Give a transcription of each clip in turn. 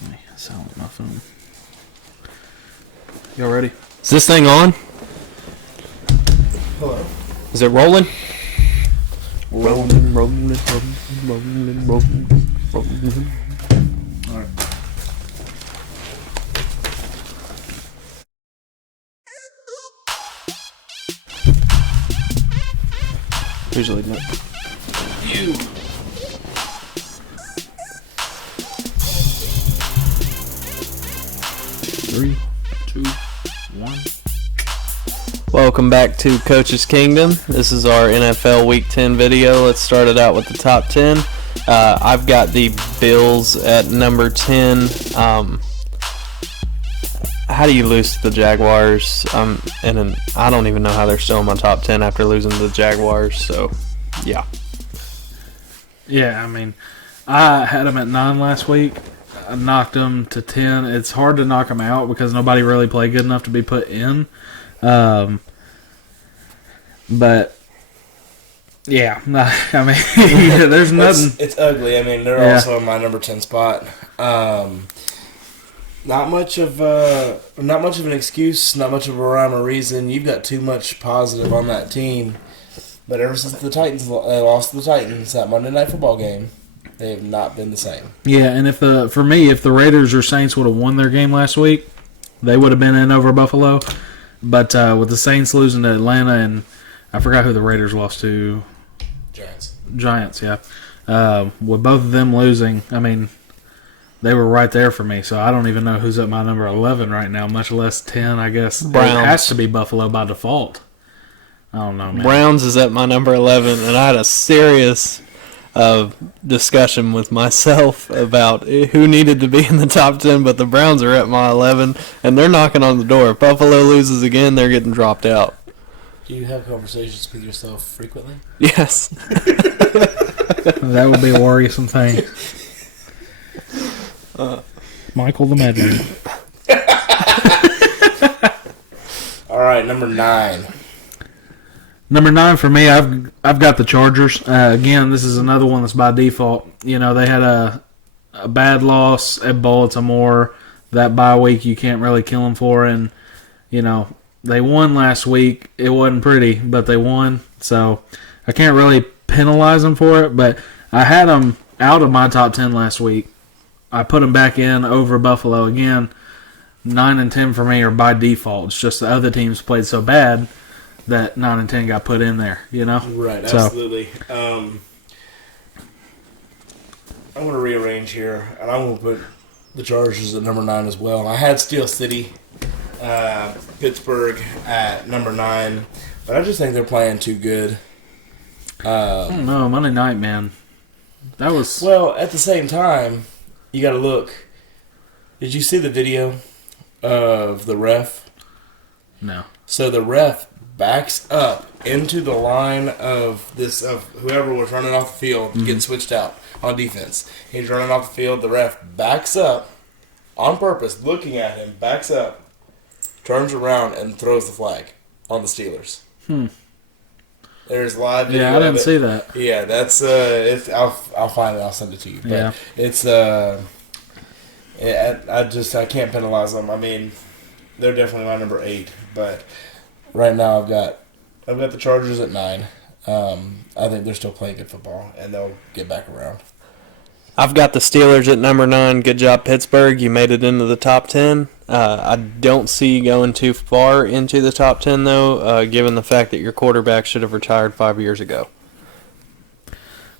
Let me silence my phone. Y'all ready? Is this thing on? Hello. Is it rolling? Rolling. Rolling. All right. Who's leading it? You. Three, two, one. Welcome back to Coach's Kingdom. This is our NFL Week 10 video. Let's start it out with the top 10. I've got the Bills at number 10. How do you lose to the Jaguars? And I don't even know how they're still in my top 10 after losing to the Jaguars. So, yeah. Yeah, I mean, I had them at 9 last week. I knocked them to 10. It's hard to knock them out because nobody really played good enough to be put in. But yeah, I mean, there's nothing. It's ugly. I mean, they're also in my number 10 spot. Not much of an excuse. Not much of a rhyme or reason. You've got too much positive on that team. But ever since the Titans lost to the Titans that Monday Night Football game, they have not been the same. Yeah, and if the Raiders or Saints would have won their game last week, they would have been in over Buffalo. But with the Saints losing to Atlanta, and I forgot who the Raiders lost to. Giants, yeah. With both of them losing, I mean, they were right there for me. So I don't even know who's at my number 11 right now, much less 10, I guess. Browns. It has to be Buffalo by default. I don't know, man. Browns is at my number 11, and I had a serious discussion with myself about who needed to be in the top 10, but the Browns are at my 11, and they're knocking on the door. If Buffalo loses again, they're getting dropped out. Do you have conversations with yourself frequently? Yes. That would be a worrisome thing. Michael the Medley. All right, number 9. Number 9 for me, I've got the Chargers. Again, this is another one that's by default. You know, they had a bad loss at Baltimore. That bye week you can't really kill them for. And, you know, they won last week. It wasn't pretty, but they won. So I can't really penalize them for it. But I had them out of my top 10 last week. I put them back in over Buffalo. Again, 9 and 10 for me are by default. It's just the other teams played so bad that 9 and 10 got put in there, you know? Right, absolutely. I'm going to rearrange here, and I'm going to put the Chargers at number 9 as well. I had Steel City, Pittsburgh at number 9, but I just think they're playing too good. I don't know, Monday night, man. That was... Well, at the same time, you got to look. Did you see the video of the ref? No. So the ref backs up into the line of whoever was running off the field, getting switched out on defense. He's running off the field. The ref backs up on purpose, looking at him, backs up, turns around, and throws the flag on the Steelers. There's live video. Yeah, I didn't see that. Yeah, that's I'll find it. I'll send it to you. But yeah, it's I can't penalize them. I mean, they're definitely my number 8, but right now I've got the Chargers at 9. I think they're still playing good football, and they'll get back around. I've got the Steelers at number 9. Good job, Pittsburgh. You made it into the top 10. I don't see you going too far into the top 10, though, given the fact that your quarterback should have retired 5 years ago. I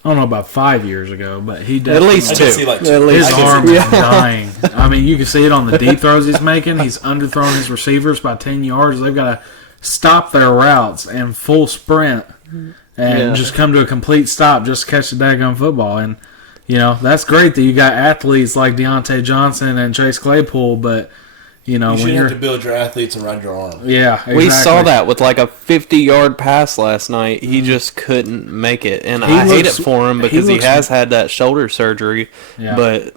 don't know about 5 years ago, but he definitely... At least 2. His arm is dying. I mean, you can see it on the deep throws he's making. He's underthrown his receivers by 10 yards. They've got to stop their routes and full sprint and just come to a complete stop just to catch the daggone football. And, you know, that's great that you got athletes like Deontay Johnson and Chase Claypool, but, you know, you should have to build your athletes around your arm. Yeah, exactly. We saw that with like a 50-yard pass last night. He just couldn't make it. And I hate it for him because he has had that shoulder surgery, but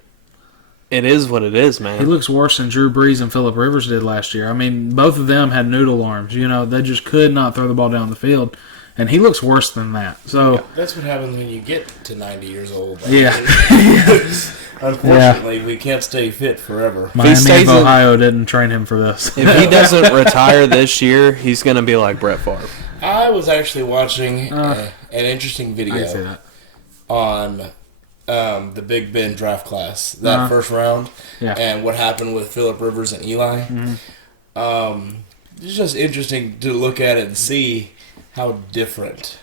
it is what it is, man. He looks worse than Drew Brees and Phillip Rivers did last year. I mean, both of them had noodle arms. You know, they just could not throw the ball down the field. and he looks worse than that. So That's what happens when you get to 90 years old. yeah, Unfortunately, we can't stay fit forever. Miami stays of in- Ohio didn't train him for this. If he doesn't retire this year, he's going to be like Brett Favre. I was actually watching an interesting I can see video that. on the Big Ben draft class, that first round, Yeah. and what happened with Phillip Rivers and Eli. It's just interesting to look at it and see how different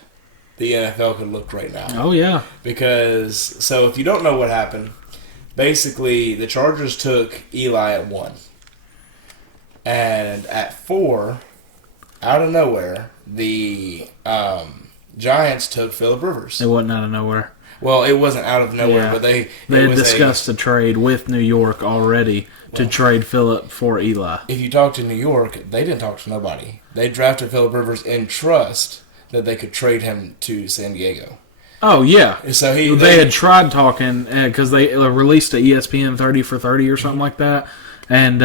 the NFL could look right now. Oh yeah, Because, so if you don't know what happened, basically the Chargers took Eli at 1. And at 4, out of nowhere, the Giants took Phillip Rivers. it wasn't out of nowhere. Well, it wasn't out of nowhere, Yeah. but They it had was discussed a trade with New York already to trade Phillip for Eli. If you talk to New York, they didn't talk to nobody. They drafted Phillip Rivers in trust that they could trade him to San Diego. Oh yeah, So they had tried talking because they released a ESPN 30 for 30 or something like that, and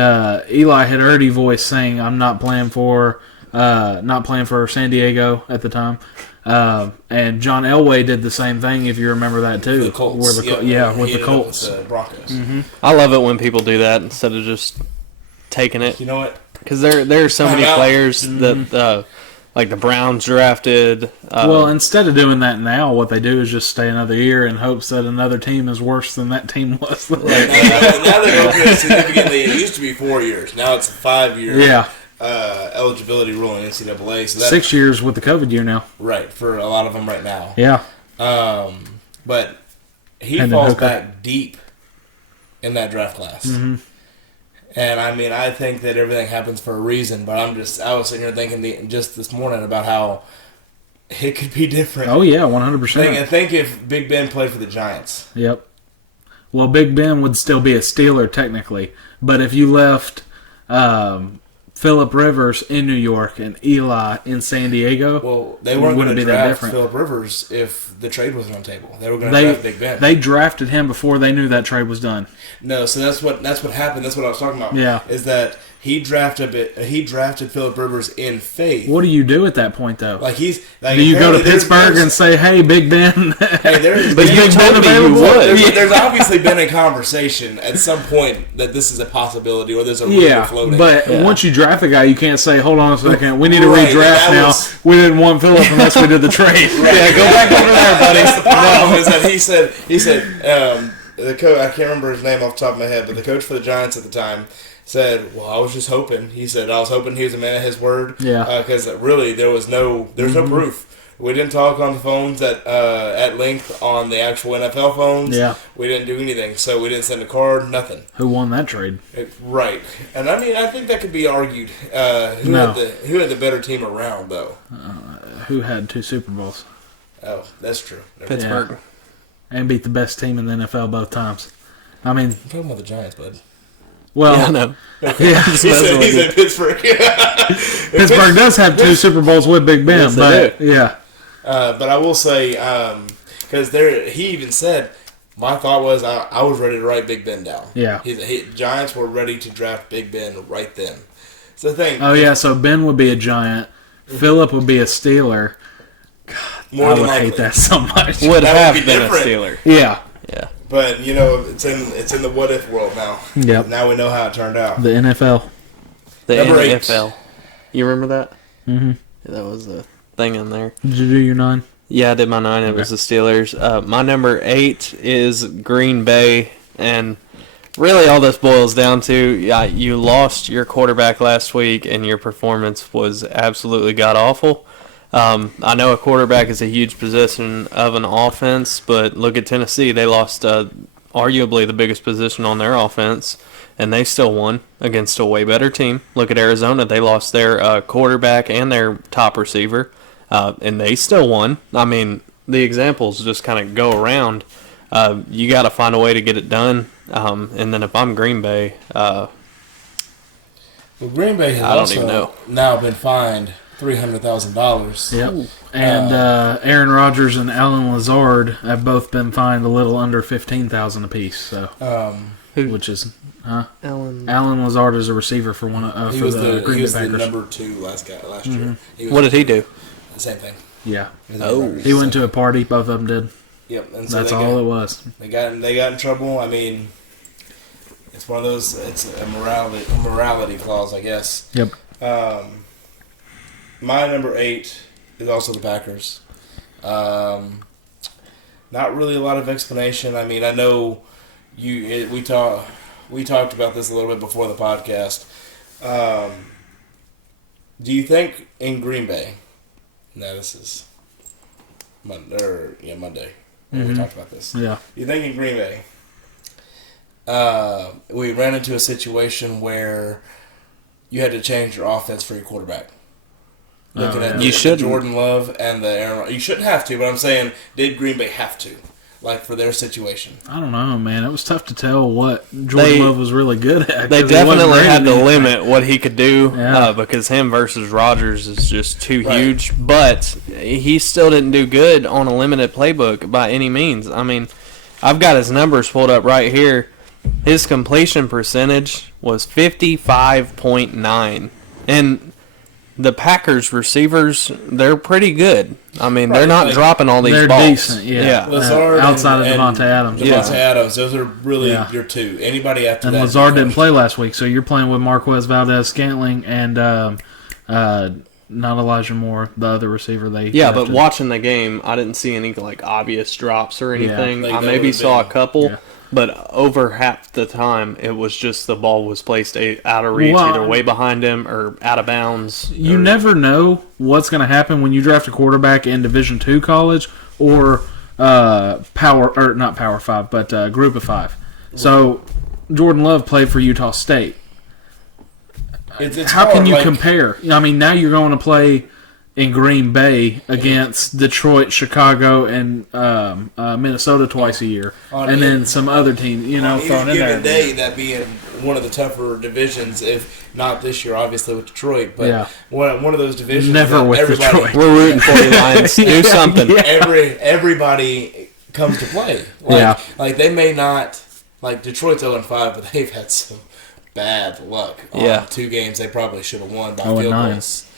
Eli had already voiced saying, "I'm not playing for San Diego at the time." And John Elway did the same thing, if you remember that too. the Colts. With the He Colts. ended up with the Broncos. I love it when people do that instead of just taking it. You know what? Because there are so many Time out. players that, like the Browns drafted. Well, instead of doing that now, what they do is just stay another year in hopes that another team is worse than that team was. Now they're opening it significantly. It used to be 4 years. Now it's a 5-year Yeah, eligibility rule in NCAA. So that, 6 years with the COVID year now. right, for a lot of them right now. Yeah, But he And then falls Hooker. back deep in that draft class. And I mean, I think that everything happens for a reason, but I was sitting here thinking just this morning about how it could be different. oh yeah, 100%. Think if Big Ben played for the Giants. Yep. Well, Big Ben would still be a Steeler technically, but if you left Phillip Rivers in New York and Eli in San Diego, Well, they weren't going wouldn't to be that draft different. Phillip Rivers if the trade wasn't on the table. They were going to draft Big Ben. they drafted him before they knew that trade was done. No, so that's what happened. That's what I was talking about. Yeah. Is that he drafted Phillip Rivers in faith. What do you do at that point, though? Like he's like, Do you go to apparently Pittsburgh and say, "Hey, Big Ben"? hey, there's, But you there's, told me you would. there's obviously been a conversation at some point that this is a possibility or there's a rumor Yeah, floating. but once you draft the guy, you can't say, "Hold on a second, we need to Right, redraft that now." was- We didn't want Phillip unless we did the trade. yeah, go back over there, buddy. That's the problem is that he said the coach, I can't remember his name off the top of my head, but the coach for the Giants at the time said, "Well, I was just hoping." He said, "I was hoping he was a man of his word." Yeah. Because really, there's no proof. We didn't talk on the phones at length on the actual NFL phones. Yeah. We didn't do anything, so we didn't send a card. Nothing. Who won that trade? Right. And I mean, I think that could be argued. Who No. had the better team around, though? Who had 2 Super Bowls Oh, that's true. Pittsburgh. and beat the best team in the NFL both times? I mean, I'm talking about the Giants, bud. well, Yeah, I know. yeah, He said Pittsburgh. Pittsburgh does have 2 Super Bowls with Big Ben, Yes, they but yeah, But I will say, because he even said, my thought was I was ready to write Big Ben down. Yeah. Giants were ready to draft Big Ben right then. So the thing. oh yeah. So Ben would be a Giant, Phillip would be a Steeler. More I than would likely. hate that so much. Would That have would be been different. a Steeler. Yeah, Yeah. But it's in the what if world now. Yep. Now we know how it turned out. the NFL. The Number 8. NFL. You remember that? Mm-hmm. Yeah, that was a thing in there. Did you do your 9? Yeah, I did my 9. It was the Steelers. My number 8 is Green Bay, and really all this boils down to you lost your quarterback last week, and your performance was absolutely god awful. I know a quarterback is a huge position of an offense, but look at Tennessee. They lost arguably the biggest position on their offense, and they still won against a way better team. Look at Arizona. They lost their quarterback and their top receiver, and they still won. I mean, the examples just kind of go around. You got to find a way to get it done. And then if I'm Green Bay, Well, Green Bay has I don't even know. now been fined $300,000. Yep. And Aaron Rodgers and Alan Lazard have both been fined a little under $15,000 apiece. So, which is, Ellen. Alan Lazard is a receiver for He for was the the Green Bay he was the Packers. number 2 last year. What did he do? The same thing. Yeah. Oh. He went to a party. Both of them did. Yep. And so That's all it was. They got in trouble. I mean, it's one of those. It's a morality clause, I guess. Yep. My number 8 is also the Packers. Not really a lot of explanation. I mean, I know we talked about this a little bit before the podcast. Do you think in Green Bay? No, this is Monday. Mm-hmm. We talked about this. Yeah. Do you think in Green Bay, we ran into a situation where you had to change your offense for your quarterback? Looking at the Jordan Love and the Aaron, you shouldn't have to, but I'm saying, did Green Bay have to, like for their situation? I don't know, man. It was tough to tell what Jordan Love was really good at. They definitely had to limit what he could do because him versus Rodgers is just too huge. But he still didn't do good on a limited playbook by any means. I mean, I've got his numbers pulled up right here. His completion percentage was 55.9, and the Packers receivers, they're pretty good. I mean, they're not dropping all these balls. They're decent, yeah. Lazard outside of Devontae Adams. Devontae Adams, those are really your two. Anybody after that. And Lazard didn't play last week, so you're playing with Marquez Valdez-Scantling and not Elijah Moore, the other receiver they but watching the game, I didn't see any obvious drops or anything. I maybe saw a couple. Yeah. But over half the time, it was just the ball was placed out of reach, either way behind him or out of bounds. You never know what's going to happen when you draft a quarterback in Division II college or not Power 5, but Group of 5. So Jordan Love played for Utah State. How can you compare? I mean, now you're going to play in Green Bay against Detroit, Chicago, and Minnesota twice a year, and then some other teams, thrown in there. Day, that being one of the tougher divisions, if not this year, obviously with Detroit, but one of those divisions. Never with Detroit. We're rooting for you, Lions. Do something. Everybody comes to play. Like they may not, like Detroit's 0-5, but they've had some bad luck on 2 games they probably should have won by field goals.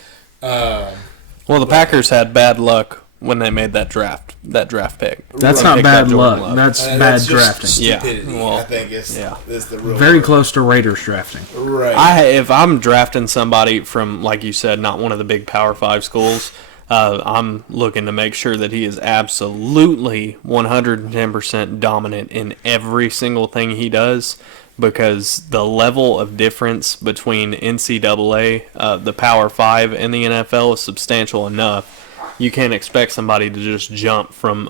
Well, the Packers had bad luck when they made that draft pick. That's not bad luck. That's bad drafting. Stupidity, I think is the real very word. Close to Raiders drafting. Right. If I'm drafting somebody from, like you said, not one of the big Power 5 schools, I'm looking to make sure that he is absolutely 110% dominant in every single thing he does. Because the level of difference between NCAA, the Power 5, and the NFL is substantial enough. You can't expect somebody to just jump from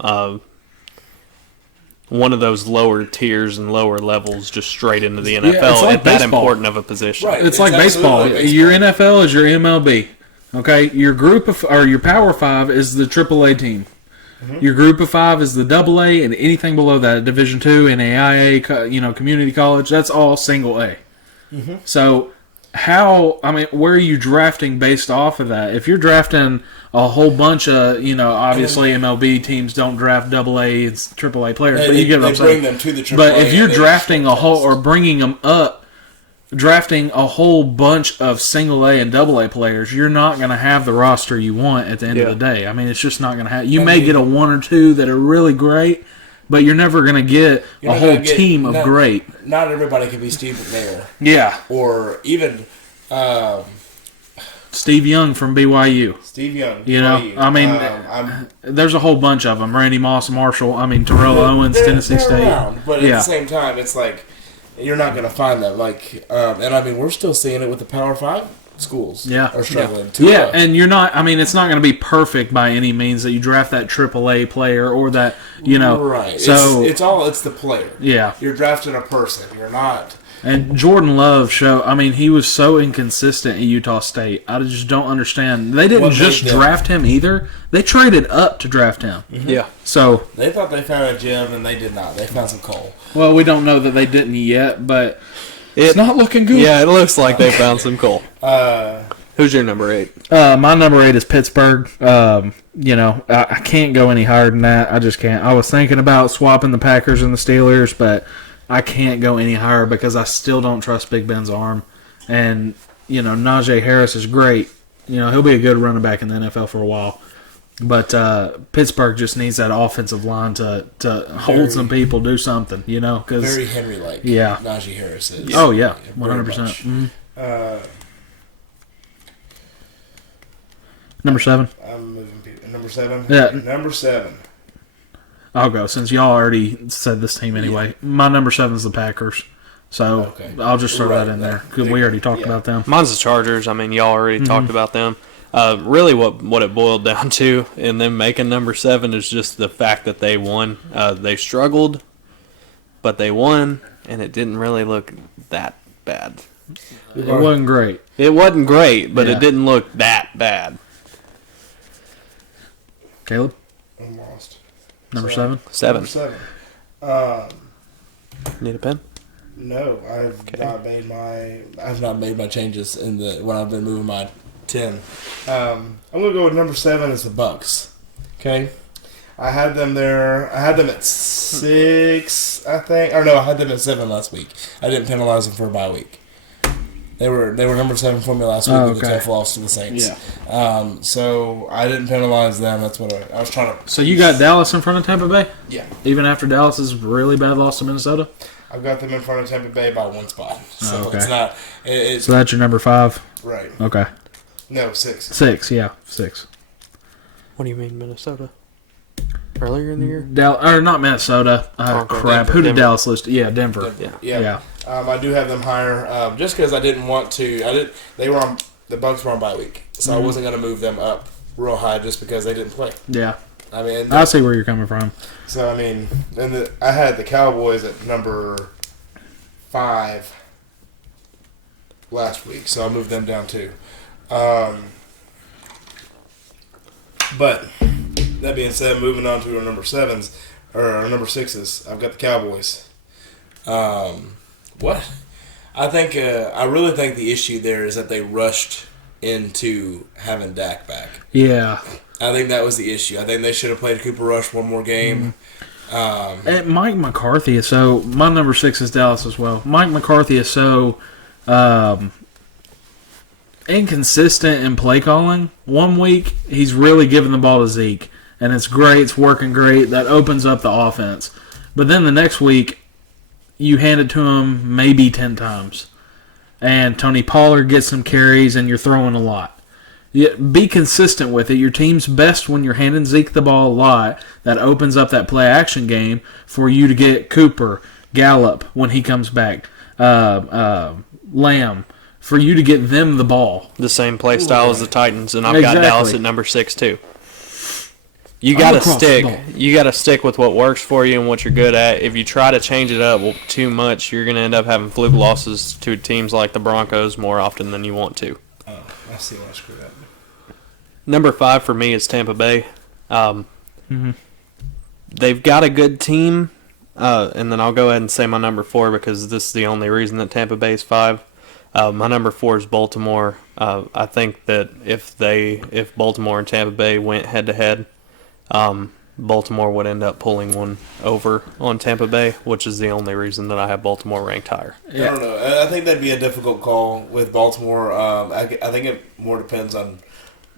one of those lower tiers and lower levels just straight into the NFL at that important of a position. Right. It's like baseball. Your NFL is your MLB. Okay, your your Power 5 is the AAA team. Mm-hmm. Your Group of 5 is the AA, and anything below that, Division II, NAIA, community college, that's all single A. Mm-hmm. So, where are you drafting based off of that? If you're drafting a whole bunch of, obviously MLB teams don't draft AA and AAA players, but you get what I'm saying. Bring them to the AAA. But if you're drafting a whole, or bringing them up, drafting a whole bunch of single A and double A players, you're not going to have the roster you want at the end of the day. I mean, it's just not going to happen. You may get a 1 or 2 that are really great, but you're never going to get a whole team of great. Not everybody can be Steve McNair. Yeah. Or even Steve Young from BYU. Steve Young. There's a whole bunch of them. Randy Moss, Marshall. Terrell Owens, Tennessee State. Around, but at the same time, it's like you're not going to find that. We're still seeing it with the Power 5 schools. Yeah. Are struggling. And you're not. It's not going to be perfect by any means that you draft that AAA player or that Right. So it's the player. Yeah. You're drafting a person. You're not. And Jordan Love he was so inconsistent at Utah State. I just don't understand. They didn't draft him either. They traded up to draft him. Mm-hmm. Yeah. So they thought they found a gem, and they did not. They found some coal. Well, we don't know that they didn't yet, but it's not looking good. Yeah, it looks like they found some coal. Who's your number 8? My number 8 is Pittsburgh. I can't go any higher than that. I just can't. I was thinking about swapping the Packers and the Steelers, but I can't go any higher because I still don't trust Big Ben's arm. And, Najee Harris is great. He'll be a good running back in the NFL for a while. But Pittsburgh just needs that offensive line to hold some people, do something, you know. Cause, very Henry-like. Yeah. Najee Harris is. Oh, yeah. 100%. Number 7. I'm moving people. Number 7? Yeah. Number 7. I'll go, since y'all already said this team anyway. Yeah. My number 7 is the Packers. So I'll just throw that in there because we already talked about them. Mine's the Chargers. I mean, y'all already talked about them. Really what it boiled down to in them making number 7 is just the fact that they won. They struggled, but they won, and it didn't really look that bad. It wasn't great. It wasn't great, but it didn't look that bad. Caleb? I'm lost. Number 7? 7. Number 7. Need a pen? No, I've not made my changes when I've been moving my 10. I'm gonna go with number 7 is the Bucks. Okay, I had them there. I had them at 6, I think. Or no, I had them at 7 last week. I didn't penalize them for a bye week. They were number 7 for me last week with the tough loss to the Saints. Yeah. So I didn't penalize them. That's what I was trying to. So you got Dallas in front of Tampa Bay? Yeah. Even after Dallas's really bad loss to Minnesota? I've got them in front of Tampa Bay by 1 spot. So it's not. So that's your number 5? Right. Okay. No, 6. 6, yeah. 6. What do you mean, Minnesota? Earlier in the year? Or not Minnesota. Crap. Who did Dallas lose to? Yeah, Denver. Yeah. I do have them higher just because I didn't want to. The Bucks were on bye week, so I wasn't going to move them up real high just because they didn't play. Yeah. I mean, I see where you're coming from. So I mean, I had the Cowboys at number 5 last week, so I moved them down too. But that being said, moving on to our number 7s or our number 6s, I've got the Cowboys. What? I really think the issue there is that they rushed into having Dak back. Yeah. I think that was the issue. I think they should have played Cooper Rush one more game. And Mike McCarthy is so... My number 6 is Dallas as well. Mike McCarthy is so inconsistent in play calling. One week, he's really giving the ball to Zeke, and it's great. It's working great. That opens up the offense. But then the next week, you hand it to him maybe 10 times. And Tony Pollard gets some carries, and you're throwing a lot. Be consistent with it. Your team's best when you're handing Zeke the ball a lot. That opens up that play-action game for you to get Cooper, Gallup when he comes back, Lamb, for you to get them the ball. The same play style as the Titans, and I've got Dallas at number 6 too. You got to stick. You got to stick with what works for you and what you're good at. If you try to change it up too much, you're going to end up having fluke losses to teams like the Broncos more often than you want to. Oh, I see why I screwed up. Number 5 for me is Tampa Bay. They've got a good team, and then I'll go ahead and say my number 4 because this is the only reason that Tampa Bay is 5. My number 4 is Baltimore. I think that if Baltimore and Tampa Bay went head to head, Baltimore would end up pulling one over on Tampa Bay, which is the only reason that I have Baltimore ranked higher. Yeah. I don't know. I think that'd be a difficult call with Baltimore. I think it more depends on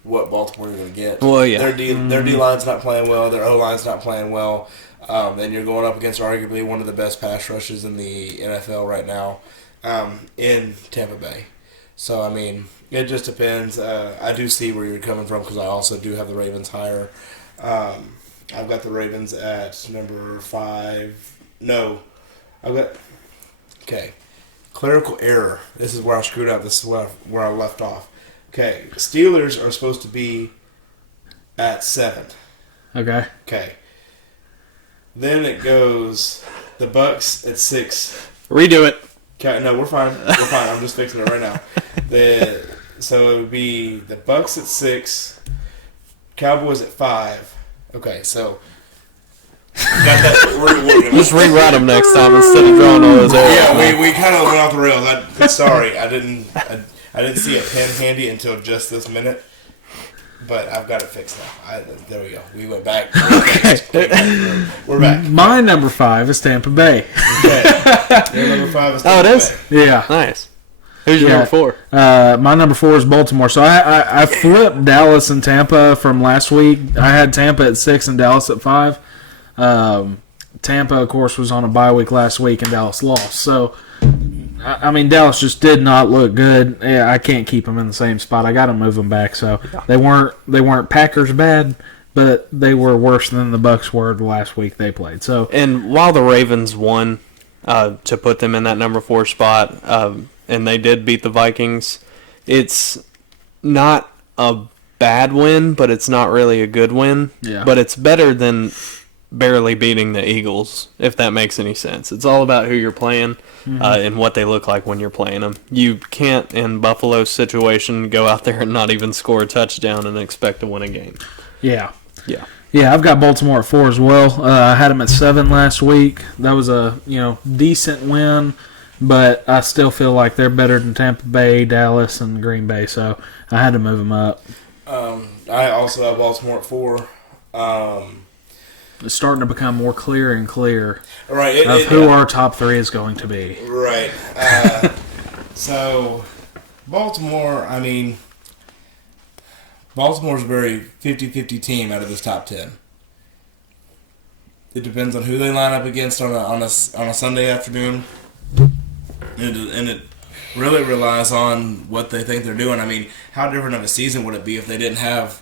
what Baltimore you're going to get. Well, yeah. Their D-line's not playing well. Their O-line's not playing well. And you're going up against arguably one of the best pass rushes in the NFL right now in Tampa Bay. So, I mean, it just depends. I do see where you're coming from because I also do have the Ravens higher. I've got the Ravens at number 5. No. Okay. Clerical error. This is where I screwed up. This is where I left off. Okay, Steelers are supposed to be at 7. Okay. Okay. Then it goes the Bucks at 6. Redo it. Okay, no, we're fine. We're fine. I'm just fixing it right now. So it would be the Bucks at 6, Cowboys at 5. Okay, so got that. We're Just rewrite them next time instead of drawing all those errors. Yeah, we kind of went off the rails. Sorry, I didn't see a pen handy until just this minute, but I've got it fixed now. There we go. We went back. We're back. My number 5 is Tampa Bay. Okay. Your number 5 is Tampa Bay. Oh, it is? Yeah. Nice. Who's your Yeah. number 4? My number 4 is Baltimore. So I flipped Dallas and Tampa from last week. I had Tampa at 6 and Dallas at 5. Tampa, of course, was on a bye week last week and Dallas lost. So, I mean, Dallas just did not look good. Yeah, I can't keep them in the same spot. I got to move them back. So they weren't Packers bad, but they were worse than the Bucs were the last week they played. So, And while the Ravens won to put them in that number 4 spot, and they did beat the Vikings, it's not a bad win, but it's not really a good win. Yeah. But it's better than barely beating the Eagles, if that makes any sense. It's all about who you're playing and what they look like when you're playing them. You can't, in Buffalo's situation, go out there and not even score a touchdown and expect to win a game. yeah. Yeah. Yeah, I've got Baltimore at 4 as well. I had them at 7 last week. That was a decent win, but I still feel like they're better than Tampa Bay, Dallas, and Green Bay, so I had to move them up. I also have Baltimore at 4. It's starting to become more clear and clear Right. of who our top 3 is going to be. Right. So, Baltimore, I mean, Baltimore's a very 50-50 team out of this top 10. It depends on who they line up against on a Sunday afternoon. And it really relies on what they think they're doing. I mean, how different of a season would it be if they didn't have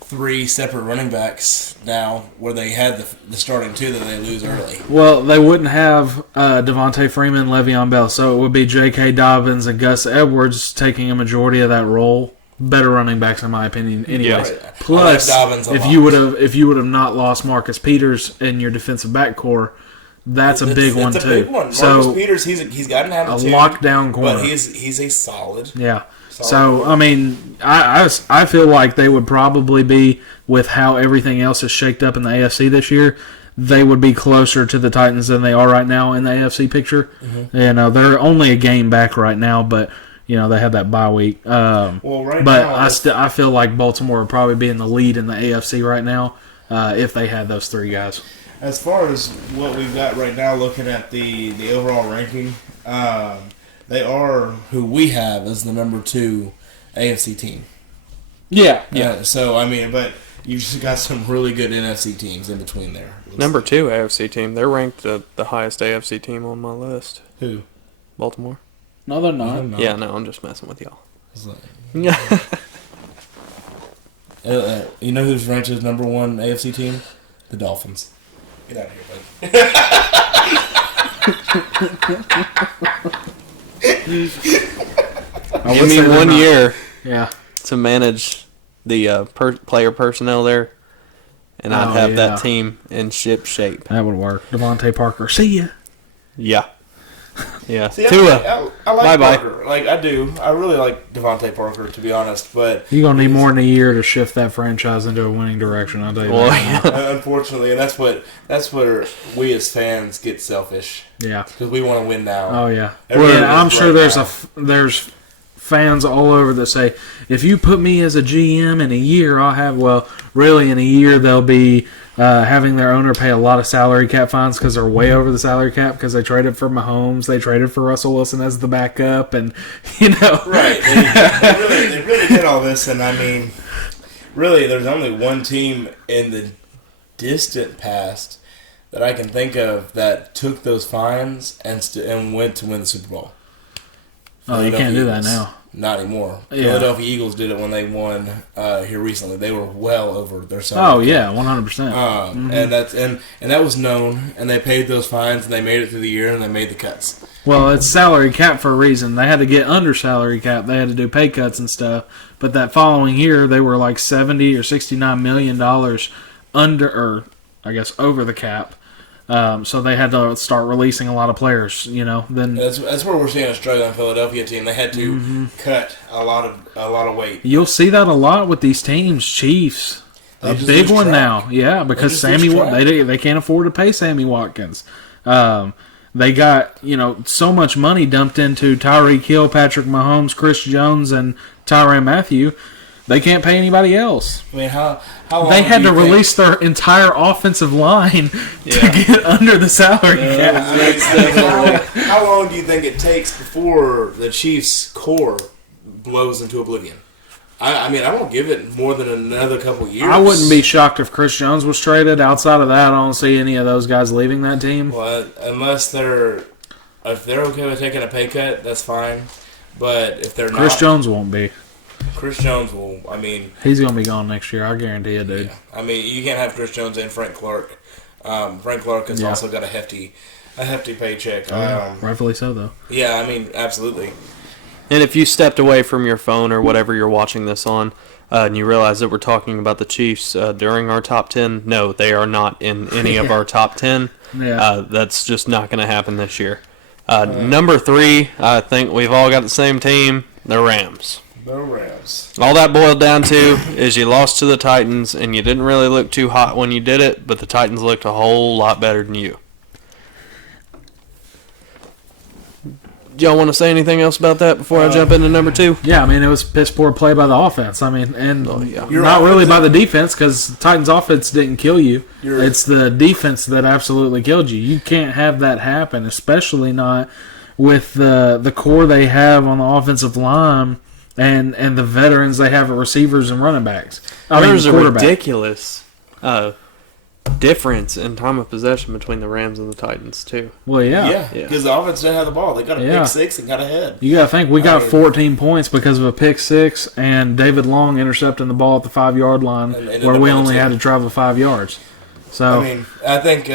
3 separate running backs now, where they had the starting 2 that they lose early? Well, they wouldn't have Devontae Freeman, Le'Veon Bell, so it would be J.K. Dobbins and Gus Edwards taking a majority of that role. Better running backs, in my opinion. Anyways, Yeah. plus I like Dobbins a if lot. you would have not lost Marcus Peters in your defensive back core, that's a big one it's too. a big one. So Marcus Peters, he's got an a attitude, lockdown corner. but he's a solid. Yeah. Solid. So I mean, I feel like they would probably be, with how everything else is shaked up in the AFC this year, they would be closer to the Titans than they are right now in the AFC picture. Mm-hmm. They're only a game back right now, but they had that bye week. Right But now, I feel like Baltimore would probably be in the lead in the AFC right now if they had those 3 guys. as far as what we've got right now, looking at the overall ranking, they are who we have as the number 2 AFC team. Yeah. So, I mean, but you've just got some really good NFC teams in between there. Number 2 AFC team. They're ranked the highest AFC team on my list. Who? Baltimore. No, they're not. No. Yeah, no, I'm just messing with y'all. It's like- Yeah. you know who's ranked as number 1 AFC team? The Dolphins. Get out of here, Give me 1 year Yeah. to manage the player personnel there, and I'd have yeah. that team in ship shape. That would work. Devontae Parker. See ya. Yeah. Yeah. See, Tua. I like Bye-bye. Parker. Like, I do. I really like Devontae Parker, to be honest. But You're going to need more than a year to shift that franchise into a winning direction, I'll tell you Well, that. yeah. unfortunately, and that's where we as fans get selfish, Yeah. because we want to win now. Oh, yeah. Everything Well, I'm is sure right there's fans all over that say, if you put me as a GM in a year, I'll have, well, really in a year they'll be having their owner pay a lot of salary cap fines because they're way over the salary cap because they traded for Mahomes, they traded for Russell Wilson as the backup, and, Right. They really did all this, and I mean, really, there's only one team in the distant past that I can think of that took those fines and went to win the Super Bowl. Oh, you can't do that Eagles. now. Not anymore. Yeah. Philadelphia Eagles did it when they won here recently. They were well over their salary. Oh, yeah, 100%. And that was known, and they paid those fines, and they made it through the year, and they made the cuts. Well, it's salary cap for a reason. They had to get under salary cap. They had to do pay cuts and stuff. But that following year, they were like $70 or $69 million under, or I guess over the cap. So they had to start releasing a lot of players. Then That's where we're seeing a struggling Philadelphia team. They had to cut a lot of weight. you'll see that a lot with these teams. Chiefs, They a just big lose one track. now. Yeah, because just Sammy, lose track. they can't afford to pay Sammy Watkins. They got so much money dumped into Tyreek Hill, Patrick Mahomes, Chris Jones, and Tyrann Mathieu. They can't pay anybody else. I mean, how long They had do to you think- release their entire offensive line to get under the salary cap. How long do you think it takes before the Chiefs' core blows into oblivion? I mean, I won't give it more than another couple years. I wouldn't be shocked if Chris Jones was traded. Outside of that, I don't see any of those guys leaving that team. Well, unless if they're okay with taking a pay cut, that's fine. But if they're not, Chris Jones won't be. Chris Jones will. I mean, He's going to be gone next year. I guarantee it, dude. yeah. I mean, you can't have Chris Jones and Frank Clark. Frank Clark has also got a hefty paycheck. Rightfully so, though. Yeah, I mean, absolutely. And if you stepped away from your phone or whatever you're watching this on, and you realize that we're talking about the Chiefs during our top 10, no, they are not in any of our top 10. Yeah. That's just not going to happen this year. Number 3, I think we've all got the same team, the Rams. The Rams. All that boiled down to is you lost to the Titans, and you didn't really look too hot when you did it, but the Titans looked a whole lot better than you. Do y'all want to say anything else about that before I jump into number 2? Yeah, I mean, it was piss poor play by the offense. I mean, and Your not really offensive- by the defense because Titans' offense didn't kill you. Your- It's the defense that absolutely killed you. You can't have that happen, especially not with the core they have on the offensive line and the veterans they have at receivers and running backs. There's a quarterback. ridiculous difference in time of possession between the Rams and the Titans, too. Well, Yeah, Yeah. because the offense didn't have the ball. They got a Yeah. pick six and got ahead. You got to think we got mean- 14 points because of a pick six and David Long intercepting the ball at the 5-yard line And where we another only two. had to travel 5 yards. So I mean, I think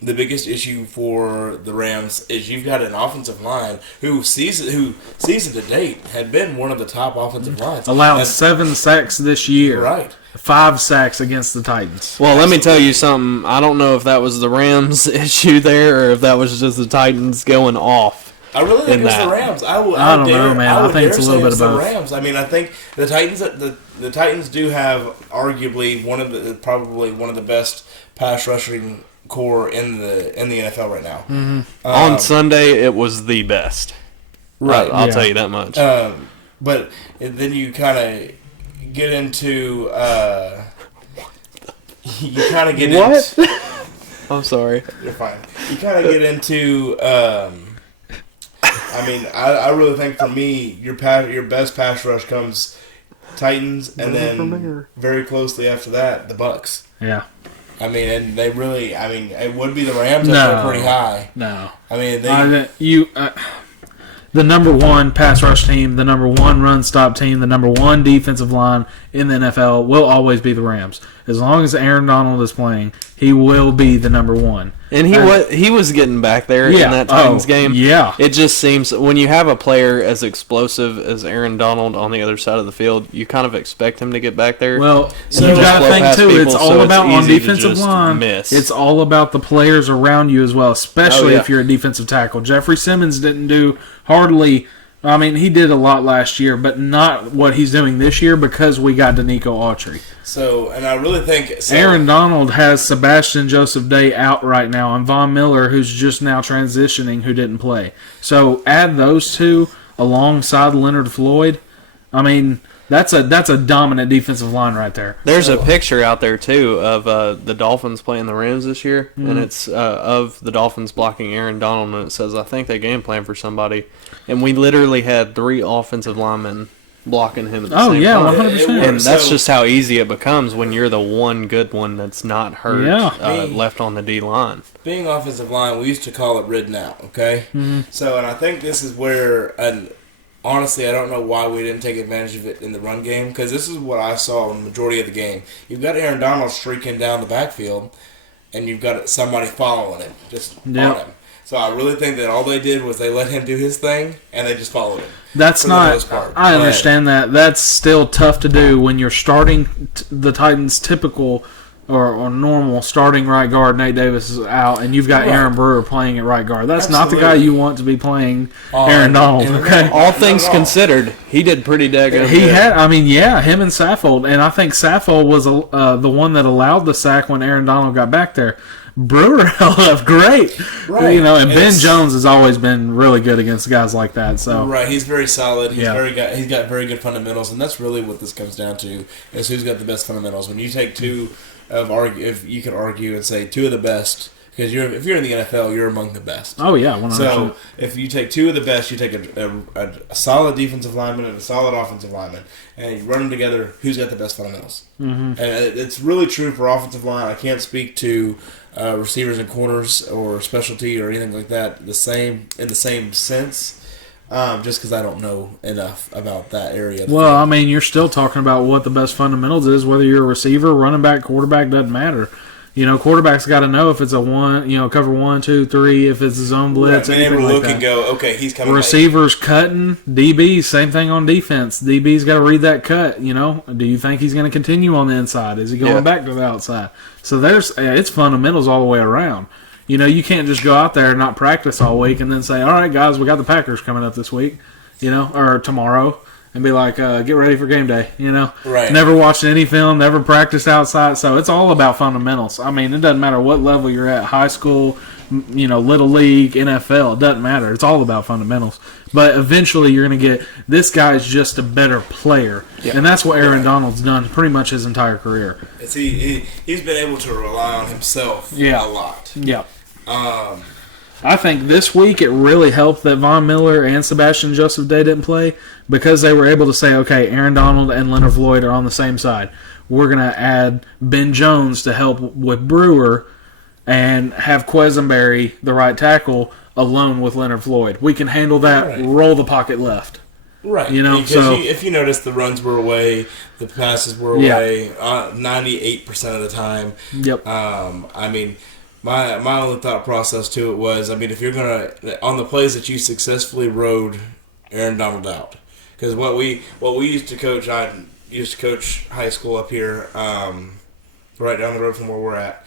the biggest issue for the Rams is you've got an offensive line who season to date had been one of the top offensive lines. allowed And- 7 sacks this year. Right. 5 sacks against the Titans. Well, let me tell you something. I don't know if that was the Rams' issue there or if that was just the Titans going off. I really think in it's the that. Rams. I don't know, man. I would think it's dare a little say bit it's of the both. Rams. I mean, I think the Titans. The Titans do have arguably probably one of the best pass rushing core in the NFL right now. Mm-hmm. On Sunday, it was the best. Right, I'll yeah. tell you that much. But then you kind of get into What? I'm sorry. You're fine. You kind of get into. I mean, I really think for me, your best pass rush comes Titans, and then very closely after that, the Bucks. Yeah. I mean, and they really. I mean, it would be the Rams No. that are pretty high. No. I mean, they. The number 1 pass rush team, the number 1 run stop team, the number 1 defensive line in the NFL will always be the Rams. As long as Aaron Donald is playing, he will be the number 1. And he was getting back there in that Titans game. Yeah. It just seems when you have a player as explosive as Aaron Donald on the other side of the field, you kind of expect him to get back there. Well, So you just got to blow think past too. people, It's so all it's about on easy to defensive just line. miss. It's all about the players around you as well, especially Oh, yeah. if you're a defensive tackle. Jeffrey Simmons didn't do hardly. I mean, he did a lot last year, but not what he's doing this year because we got Danico Autry. So, and I really think Aaron Donald has Sebastian Joseph Day out right now, and Von Miller, who's just now transitioning, who didn't play. So add those two alongside Leonard Floyd. I mean, that's a dominant defensive line right there. There's a picture out there too of the Dolphins playing the Rams this year, and it's of the Dolphins blocking Aaron Donald, and it says, "I think they game plan for somebody," and we literally had 3 offensive linemen blocking him at the same time. 100%. And that's just how easy it becomes when you're the one good one that's not hurt left on the D line. being offensive line, we used to call it ridden out, okay? Mm-hmm. So, and I think this is where, and honestly, I don't know why we didn't take advantage of it in the run game, because this is what I saw in the majority of the game. You've got Aaron Donald streaking down the backfield, and you've got somebody following him, just on him. So I really think that all they did was they let him do his thing, and they just followed him. That's for the not. most part. I But- understand that. That's still tough to do when you're starting the Titans' typical or normal starting right guard. Nate Davis is out, and you've got Right. Aaron Brewer playing at right guard. That's not the guy Absolutely. you want to be playing Aaron Donald. Okay. All things Not at all. considered, he did pretty daggone He good. had, I mean, yeah, him and Saffold, and I think Saffold was the one that allowed the sack when Aaron Donald got back there. Brewer held up great. Right. You know, and Ben Jones has always been really good against guys like that. So right, he's very solid. He's got very good fundamentals, and that's really what this comes down to: is who's got the best fundamentals. When you take if you could argue and say two of the best, because if you're in the NFL, you're among the best. Oh yeah, 100%. So if you take two of the best, you take a solid defensive lineman and a solid offensive lineman, and you run them together. Who's got the best fundamentals? Mm-hmm. And it's really true for offensive line. I can't speak to receivers and corners or specialty or anything like that in the same sense. Just because I don't know enough about that area. Well, I mean, you're still talking about what the best fundamentals is. Whether you're a receiver, running back, quarterback, doesn't matter. You know, quarterback's got to know if it's a one, cover 1, 2, 3, if it's a zone blitz. Being able to look and go, okay, he's coming. Receivers cutting, DBs, same thing on defense. DB's got to read that cut. You know, do you think he's going to continue on the inside? Is he going back to the outside? So it's fundamentals all the way around. You know, you can't just go out there and not practice all week and then say, all right, guys, we got the Packers coming up this week, or tomorrow, and be like, get ready for game day, Right. Never watched any film, never practiced outside. So it's all about fundamentals. I mean, it doesn't matter what level you're at, high school, little league, NFL, it doesn't matter. It's all about fundamentals. But eventually you're going to get, this guy's just a better player. Yeah. And that's what Aaron Donald's done pretty much his entire career. He's been able to rely on himself a lot. Yeah. I think this week it really helped that Von Miller and Sebastian Joseph Day didn't play because they were able to say, okay, Aaron Donald and Leonard Floyd are on the same side. We're going to add Ben Jones to help with Brewer and have Quisenberry, the right tackle, alone with Leonard Floyd. We can handle that, roll the pocket left. Right. If you notice, the runs were away, the passes were away 98% of the time. Yep. I mean, my only thought process to it was, I mean, if you're going to, on the plays that you successfully rode Aaron Donald out, because what we used to coach, I used to coach high school up here, right down the road from where we're at.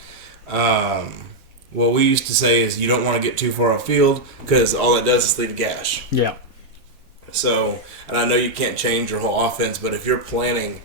What we used to say is you don't want to get too far off field because all it does is leave a gash. Yeah. So, and I know you can't change your whole offense, but if you're planning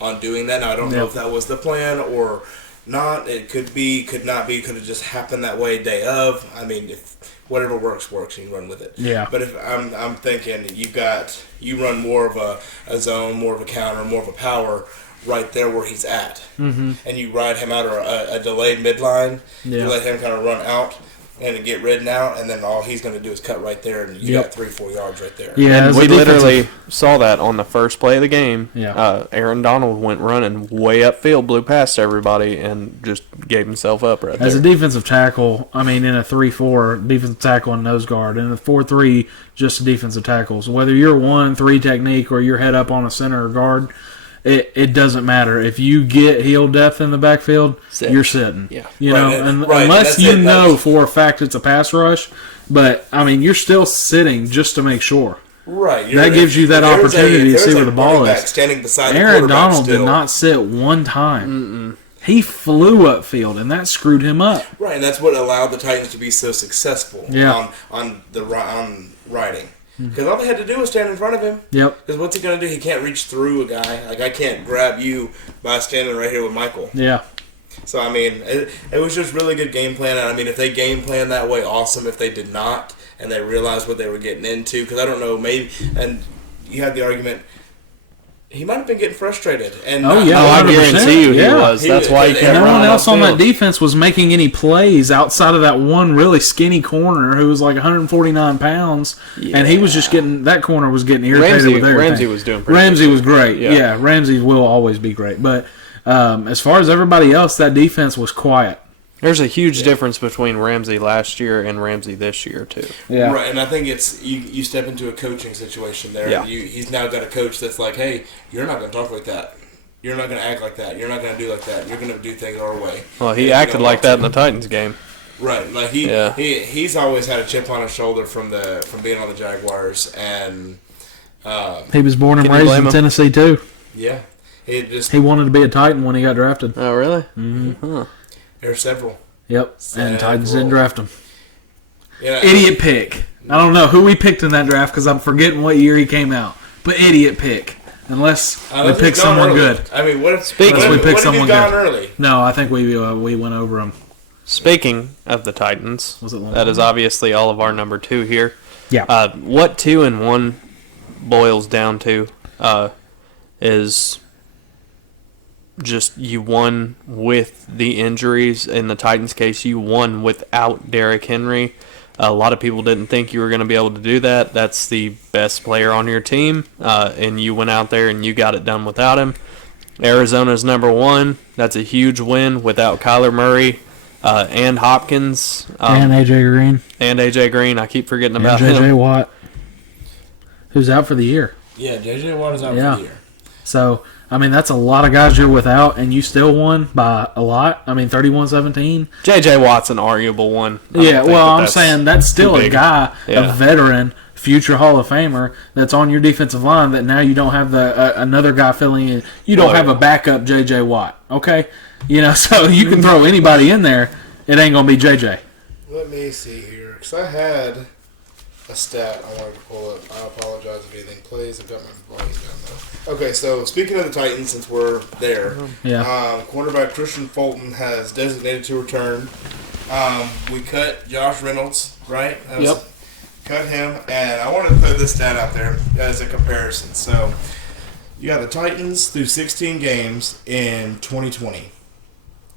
on doing that, now I don't know if that was the plan or not. It could be, could not be, could have just happened that way day of. I mean, if whatever works, and you run with it. Yeah. But if I'm thinking you run more of a zone, more of a counter, more of a power right there where he's at, and you ride him out or a delayed midline. You let him kind of run out and get ridden out, and then all he's going to do is cut right there, and you got 3-4 yards right there. Yeah, and we literally saw that on the first play of the game. Yeah. Aaron Donald went running way upfield, blew past everybody, and just gave himself up right there. As a defensive tackle, I mean, in a 3-4, defensive tackle and nose guard, in a 4-3, just defensive tackles. Whether you're 1-3 technique or you're head up on a center or guard, it doesn't matter. If you get heel depth in the backfield, you're sitting. Yeah. Unless you know for a fact it's a pass rush, but I mean you're still sitting just to make sure. Right. That gives you that opportunity to see where the ball is. Standing beside Aaron Donald did not sit one time. He flew upfield, and that screwed him up. Right, and that's what allowed the Titans to be so successful on riding. Because all they had to do was stand in front of him. Yep. Because what's he going to do? He can't reach through a guy. Like, I can't grab you by standing right here with Michael. Yeah. So, I mean, it was just really good game plan. And, I mean, if they game planned that way, awesome. If they did not, and they realized what they were getting into. Because I don't know, maybe, and you had the argument, he might have been getting frustrated. And I guarantee you he was. That's why he can't. No one else on that defense was making any plays outside of that one really skinny corner who was like 149 pounds, and he was just getting, that corner was getting irritated with everything. Ramsey was doing pretty Ramsey good. was great. Yeah, Ramsey will always be great. But as far as everybody else, that defense was quiet. There's a huge difference between Ramsey last year and Ramsey this year, too. Yeah. Right, and I think it's you step into a coaching situation there. Yeah. He's now got a coach that's like, hey, you're not going to talk like that. You're not going to act like that. You're not going to do like that. You're going to do things our way. Well, he acted like that in the Titans game. Right, like he's always had a chip on his shoulder from being on the Jaguars, and he was born and raised in Tennessee, too. Yeah. He wanted to be a Titan when he got drafted. Oh, really? Mm-hmm. Huh. There are several. Yep, and Titans didn't draft him. Yeah. Idiot pick. I don't know who we picked in that draft because I'm forgetting what year he came out. But idiot pick. Unless we pick someone early. good. I mean, what if we pick someone gone good? Early? No, I think we went over him. Speaking of the Titans, Was it that is obviously all of our number 2 here. Yeah. What 2 and 1 boils down to is just you won with the injuries. In the Titans' case, you won without Derrick Henry. A lot of people didn't think you were going to be able to do that. That's the best player on your team, and you went out there and you got it done without him. Arizona's number 1. That's a huge win without Kyler Murray and Hopkins. And A.J. Green. And A.J. Green. I keep forgetting about And J.J. him. Watt, who's out for the year. Yeah, J.J. Watt is out for the year. So, I mean, that's a lot of guys you're without, and you still won by a lot. I mean, 31-17. J.J. Watt's an arguable one. Yeah, well, I'm saying that's still a guy, a veteran, future Hall of Famer that's on your defensive line that now you don't have another guy filling in. You don't have a backup J.J. Watt, okay? You know, so you can throw anybody in there. It ain't going to be J.J. Let me see here, because I had a stat I wanted to pull up. I apologize if anything plays. I've got my volume down, though. Okay, so speaking of the Titans, since we're there, cornerback Christian Fulton has designated to return. We cut Josh Reynolds, right? Yep. Cut him, and I wanted to throw this stat out there as a comparison. So, you got the Titans through 16 games in 2020.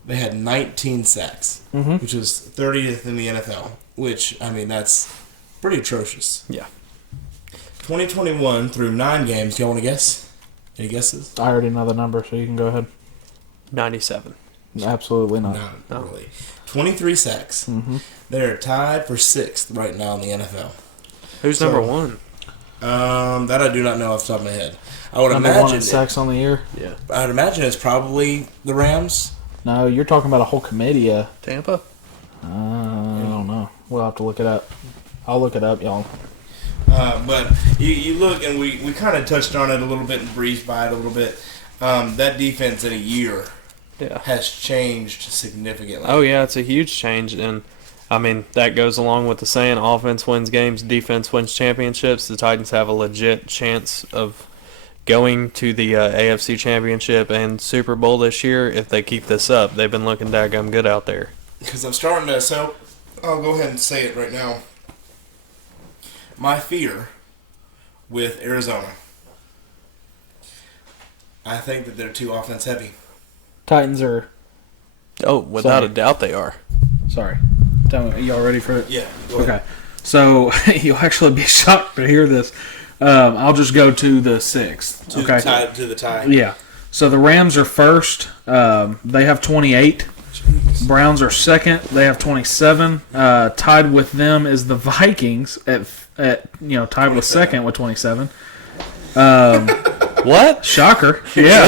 They had 19 sacks, which was 30th in the NFL, which, I mean, that's pretty atrocious. Yeah. 2021 through 9 games. Do y'all want to guess? Any guesses? I already know the number, so you can go ahead. 97. Absolutely not. Not really. 23 sacks. They're tied for 6th right now in the NFL. Who's number 1? That I do not know off the top of my head. I would Number 1 imagine in sacks on the year? Yeah. I'd imagine it's probably the Rams. No, you're talking about a whole committee. Tampa? I don't know. We'll have to look it up. I'll look it up, y'all. But you look, and we kind of touched on it a little bit and breezed by it a little bit. That defense in a year has changed significantly. Oh, yeah, it's a huge change. And, I mean, that goes along with the saying, offense wins games, defense wins championships. The Titans have a legit chance of going to the AFC Championship and Super Bowl this year if they keep this up. They've been looking daggum good out there. Because I'm starting to, so I'll go ahead and say it right now. My fear with Arizona, I think that they're too offense heavy. Titans are... Oh, without a doubt they are. Sorry. Tell me, are y'all ready for it? Yeah, go ahead. Okay. So, you'll actually be shocked to hear this. I'll just go to the 6th. To the tie. Yeah. So, the Rams are first. They have 28. Jeez. Browns are second. They have 27. Tied with them is the Vikings at tied with second with 27. What? Shocker. Yeah.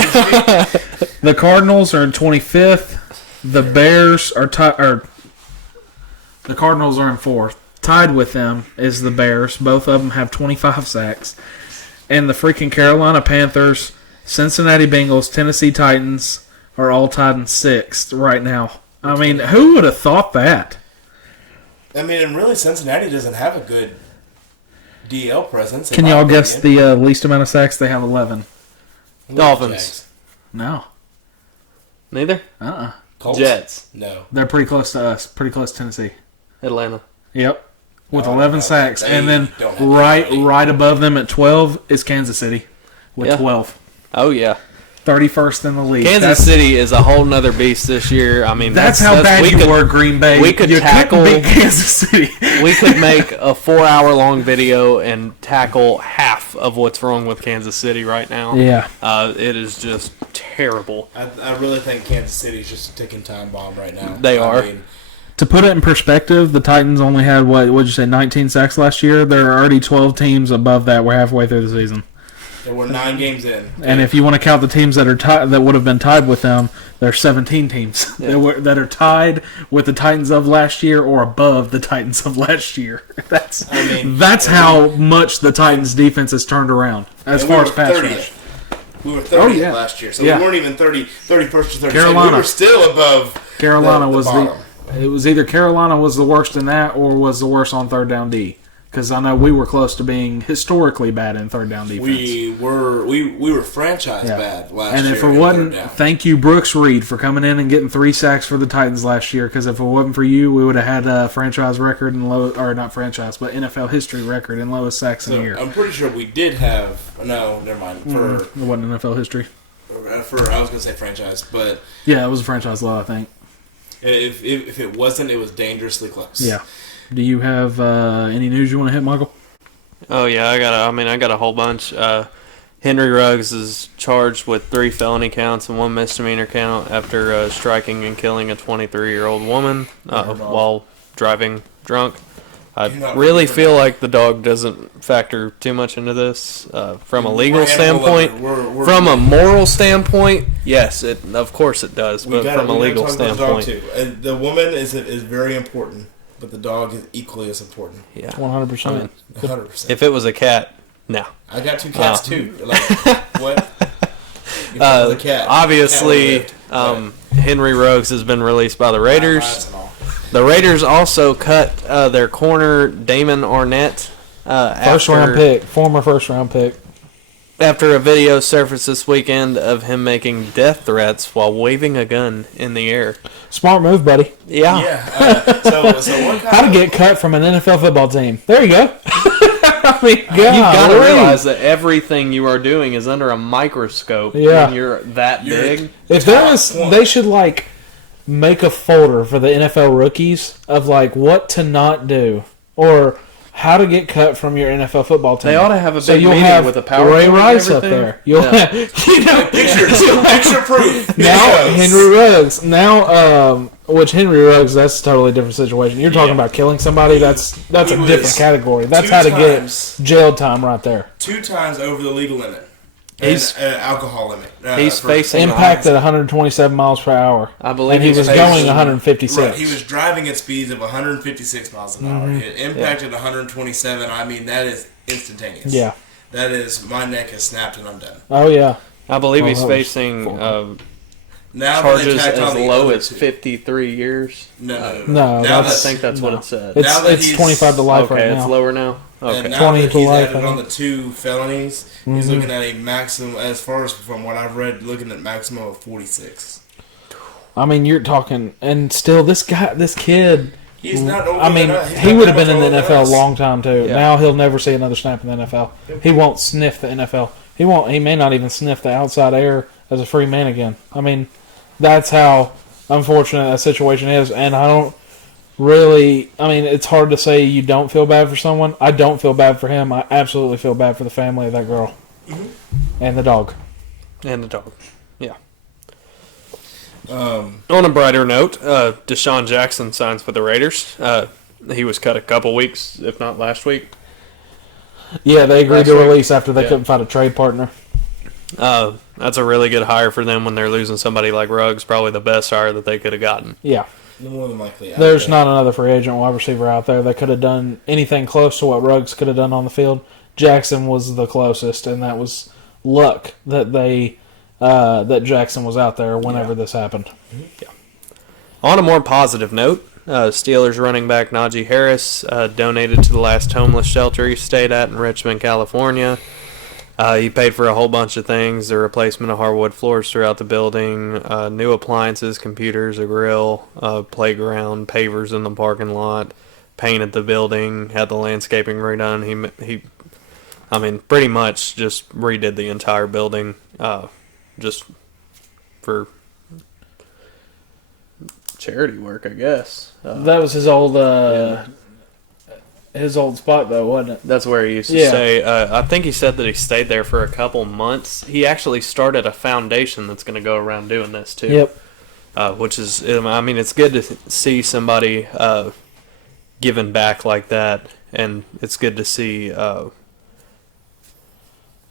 The Cardinals are in 25th. The Bears are the Cardinals are in 4th. Tied with them is the Bears. Both of them have 25 sacks. And the freaking Carolina Panthers, Cincinnati Bengals, Tennessee Titans are all tied in 6th right now. I mean, who would have thought that? I mean, and really, Cincinnati doesn't have a good DL presence. Can y'all guess the least amount of sacks? They have 11. Dolphins. No. Neither? Colts? Jets. No. They're pretty close to us. Pretty close to Tennessee. Atlanta. Yep. With 11 sacks. They And then don't have right above them at 12 is Kansas City with 12. Oh, yeah. 31st in the league. Kansas City is a whole nother beast this year. I mean, that's how bad you were, Green Bay. We could tackle beat Kansas City. We could make a 4-hour-long video and tackle half of what's wrong with Kansas City right now. Yeah. It is just terrible. I really think Kansas City is just a ticking time bomb right now. They are. I mean, To put it in perspective, the Titans only had, what'd you say, 19 sacks last year? There are already 12 teams above that. We're halfway through the season. they were 9 games in. And if you want to count the teams that are that would have been tied with them, there's 17 teams that are tied with the Titans of last year or above the Titans of last year. That's how much the Titans defense has turned around as far as pass rush. We were 30th last year, so we weren't even 31st or 32nd. Carolina. We were still above Carolina the was bottom. it was either Carolina was the worst in that or was the worst on third down D. Because I know we were close to being historically bad in third down defense. We were franchise bad last year. And if it wasn't, thank you, Brooks Reed, for coming in and getting 3 sacks for the Titans last year. Because if it wasn't for you, we would have had a franchise record and not franchise, but NFL history record in lowest sacks in a year. I'm pretty sure we did have. No, never mind. It wasn't NFL history. I was going to say franchise, but yeah, it was a franchise low, I think. If it wasn't, it was dangerously close. Yeah. Do you have any news you want to hit, Michael? Oh yeah, I got a whole bunch. Henry Ruggs is charged with 3 felony counts and 1 misdemeanor count after striking and killing a 23-year-old woman while driving drunk. I really feel like the dog doesn't factor too much into this from a legal standpoint. From a moral standpoint, yes, of course it does. But from a legal standpoint, and the woman is very important, but the dog is equally as important. Yeah, 100%. 100%. If it was a cat, no. I got 2 cats too. Like what? The cat. Obviously, Henry Ruggs has been released by the Raiders. The Raiders also cut their corner, Damon Arnett. Former first-round pick. After a video surfaced this weekend of him making death threats while waving a gun in the air. Smart move, buddy. Yeah. So what How to get cut from an NFL football team. There you go. I mean, You've got to realize that everything you are doing is under a microscope when you're that big. If there was, they should make a folder for the NFL rookies of what to not do or how to get cut from your NFL football team. They ought to have a big meeting with a PowerPoint. Ray Rice up there. You'll have, picture proof. Now Henry Ruggs. Now, which Henry Ruggs, that's a totally different situation. You're talking about killing somebody. That's a different category. That's how to get jail time right there. 2 times over the legal limit. He's alcohol limit. He's facing impact at 127 miles per hour. I believe, and he was going 156. Right, he was driving at speeds of 156 miles an hour. It impacted 127. I mean, that is instantaneous. Yeah, that is my neck has snapped and I'm done. Oh yeah, I believe he's facing now charges as low as 53 years. No. Now I think that's what it said. It's 25 to life right now. Okay, it's lower now. Okay. And now that he's added on the 2 felonies, he's looking at a maximum, as far as from what I've read, looking at maximum of 46. I mean, you're talking, and still this kid. He's not old. He would have been in the NFL a long time too. Yeah. Now he'll never see another snap in the NFL. He won't sniff the NFL. He may not even sniff the outside air as a free man again. I mean, that's how unfortunate that situation is, and I don't really. I mean, it's hard to say you don't feel bad for someone. I don't feel bad for him. I absolutely feel bad for the family of that girl and the dog. And the dog, yeah. On a brighter note, Deshaun Jackson signs for the Raiders. He was cut a couple weeks, if not last week. Yeah, they agreed to release after they couldn't find a trade partner. That's a really good hire for them when they're losing somebody like Ruggs. Probably the best hire that they could have gotten. Yeah. More than likely. There's not another free agent wide receiver out there that could have done anything close to what Ruggs could have done on the field. Jackson was the closest, and that was luck that that Jackson was out there whenever this happened. Yeah. On a more positive note, Steelers running back Najee Harris donated to the last homeless shelter he stayed at in Richmond, California. He paid for a whole bunch of things, the replacement of hardwood floors throughout the building, new appliances, computers, a grill, playground, pavers in the parking lot, painted the building, had the landscaping redone. He pretty much just redid the entire building just for charity work, I guess. That was his old his old spot, though, wasn't it? That's where he used to stay. I think he said that he stayed there for a couple months. He actually started a foundation that's going to go around doing this, too. Yep. Which is, it's good to see somebody giving back like that, and it's good to see Walter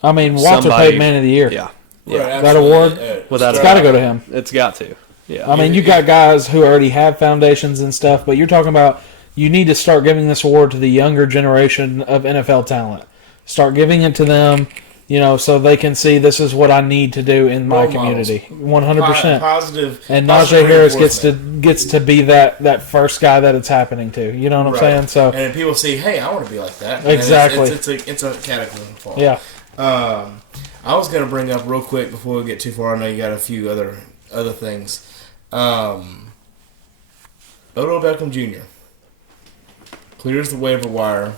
Payton Man of the Year. Yeah. Yeah, that award, it's got to go to him. It's got to. Yeah. I mean, you got guys who already have foundations and stuff, but you're talking about you need to start giving this award to the younger generation of NFL talent. Start giving it to them so they can see this is what I need to do in my Role community. 100%. Positive. And positive Najee Harris gets reinforcement. to be that first guy that it's happening to. You know what I'm saying? So and people see, hey, I want to be like that. Exactly. And it's a cataclysm fall. yeah. I was gonna bring up real quick before we get too far. I know you got a few other things. Odell Beckham Jr. clears the waiver wire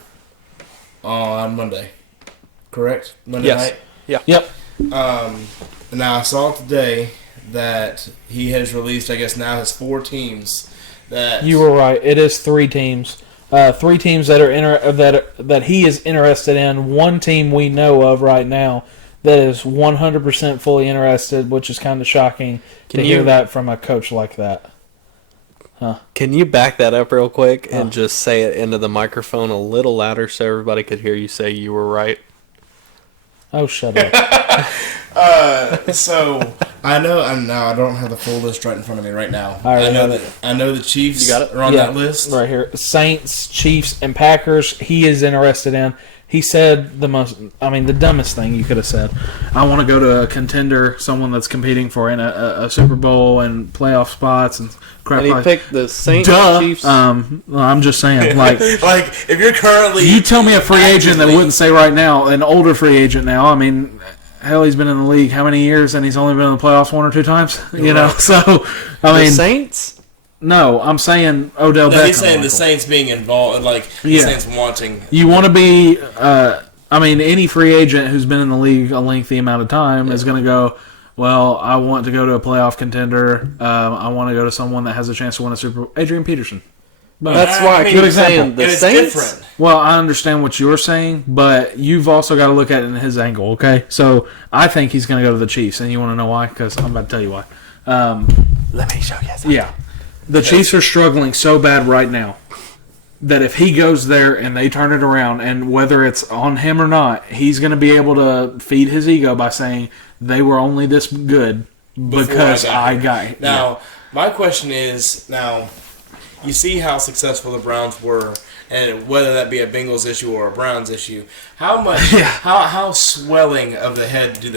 on Monday. Correct? Monday Yes. night? Yeah. Yep. Now, I saw today that he has released, I guess now, his 4 teams. That You were right. It is 3 teams. 3 teams that are that he is interested in. 1 team we know of right now that is 100% fully interested, which is kind of shocking to hear that from a coach like that. Can you back that up real quick and just say it into the microphone a little louder so everybody could hear you say you were right? Oh, shut up. So I know I don't have the full list right in front of me right now. I know the Chiefs You got it? are on that list. Right here. Saints, Chiefs, and Packers he is interested in. He said the dumbest thing you could have said. I want to go to a contender, someone that's competing for a Super Bowl and playoff spots and crap And he like picked the Saints, Duh. Chiefs. Well, I'm just saying, like, Like if you're currently you tell me a free agent that actively- wouldn't say right now, an older free agent now. I mean, hell, he's been in the league how many years, and he's only been in the playoffs 1 or 2 times. You know, so I the mean, Saints? no, I'm saying Odell Beckham. he's saying the Michael. Saints being involved, like the Yeah. Saints wanting. You want to be, any free agent who's been in the league a lengthy amount of time is going to go, well, I want to go to a playoff contender. I want to go to someone that has a chance to win a Super Bowl. Adrian Peterson. That's why I mean, keep good saying example. the And it's Saints. different. Well, I understand what you're saying, but you've also got to look at it in his angle, okay? So I think he's going to go to the Chiefs, and you want to know why? Because I'm about to tell you why. Let me show you something. Yeah. The Chiefs are struggling so bad right now that if he goes there and they turn it around, and whether it's on him or not, he's going to be able to feed his ego by saying they were only this good because I got here. Now, my question is, you see how successful the Browns were, and whether that be a Bengals issue or a Browns issue, how much, how swelling of the head do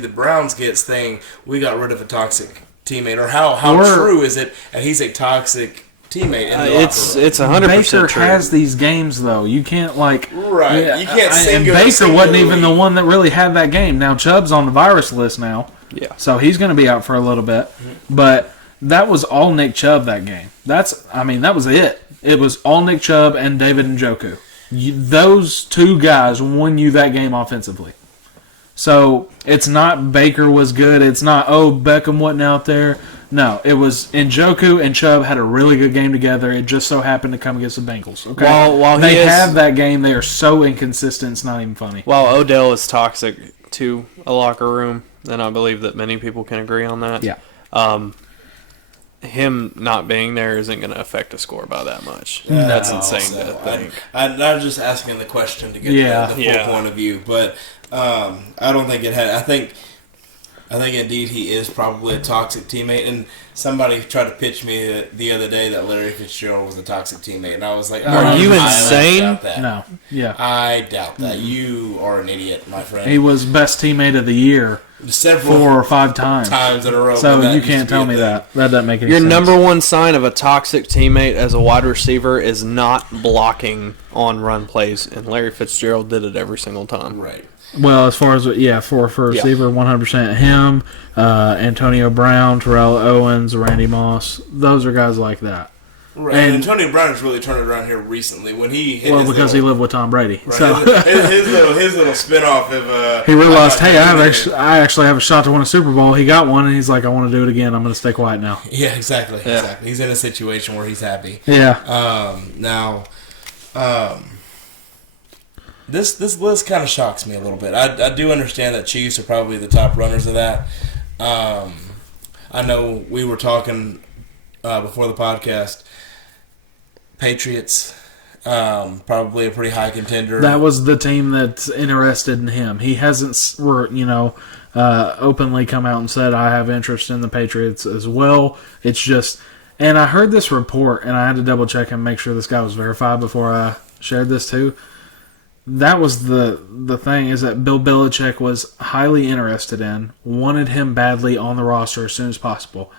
the Browns get saying we got rid of a toxic teammate, or how true is it, and he's a toxic teammate in the It's locker room? 100% Baker true. has these games, though. You can't, like... Right. Yeah, You can't and Baker wasn't even the singularly- one that really had that game. Now, Chubb's on the virus list now. Yeah. So he's going to be out for a little bit. But that was all Nick Chubb that game. That was it. It was all Nick Chubb and David Njoku. Those 2 guys won you that game offensively. So it's not Baker was good. It's not, Beckham wasn't out there. No, it was Njoku and Chubb had a really good game together. It just so happened to come against the Bengals. Okay, While they he is- have that game, they are so inconsistent. It's not even funny. While Odell is toxic to a locker room, and I believe that many people can agree on that. Yeah. Him not being there isn't going to affect the score by that much. That's insane to think. I'm just asking the question to get the full point of view, but I don't think it had. I think indeed he is probably a toxic teammate, and somebody tried to pitch me the other day that Larry Fitzgerald was a toxic teammate, and I was like, Are you I insane? doubt that. No, yeah. I doubt that. You are an idiot, my friend. He was best teammate of the year Several 4 or 5 times. in a row. So when that you used to can't be tell a me thing. that. That doesn't make any Your sense. number one sign of a toxic teammate as a wide receiver is not blocking on run plays, and Larry Fitzgerald did it every single time. Right. Well, as far as for a receiver, 100% him, Antonio Brown, Terrell Owens, Randy Moss. Those are guys like that. Right. And- And Antonio Brown has really turned it around here recently when he hit Well, his because he lived with Tom Brady, right, so his little spinoff of he realized, hey, I actually have a shot to win a Super Bowl. He got one, and he's like, I want to do it again. I'm going to stay quiet now. Yeah, exactly. Yeah. Exactly. He's in a situation where he's happy. Yeah. This list kind of shocks me a little bit. I do understand that Chiefs are probably the top runners of that. I know we were talking before the podcast. Patriots, probably a pretty high contender. That was the team that's interested in him. He hasn't, openly come out and said, I have interest in the Patriots as well. It's just, and I heard this report, and I had to double check and make sure this guy was verified before I shared this too. that was the thing, is that Bill Belichick was highly interested in, wanted him badly on the roster as soon as possible.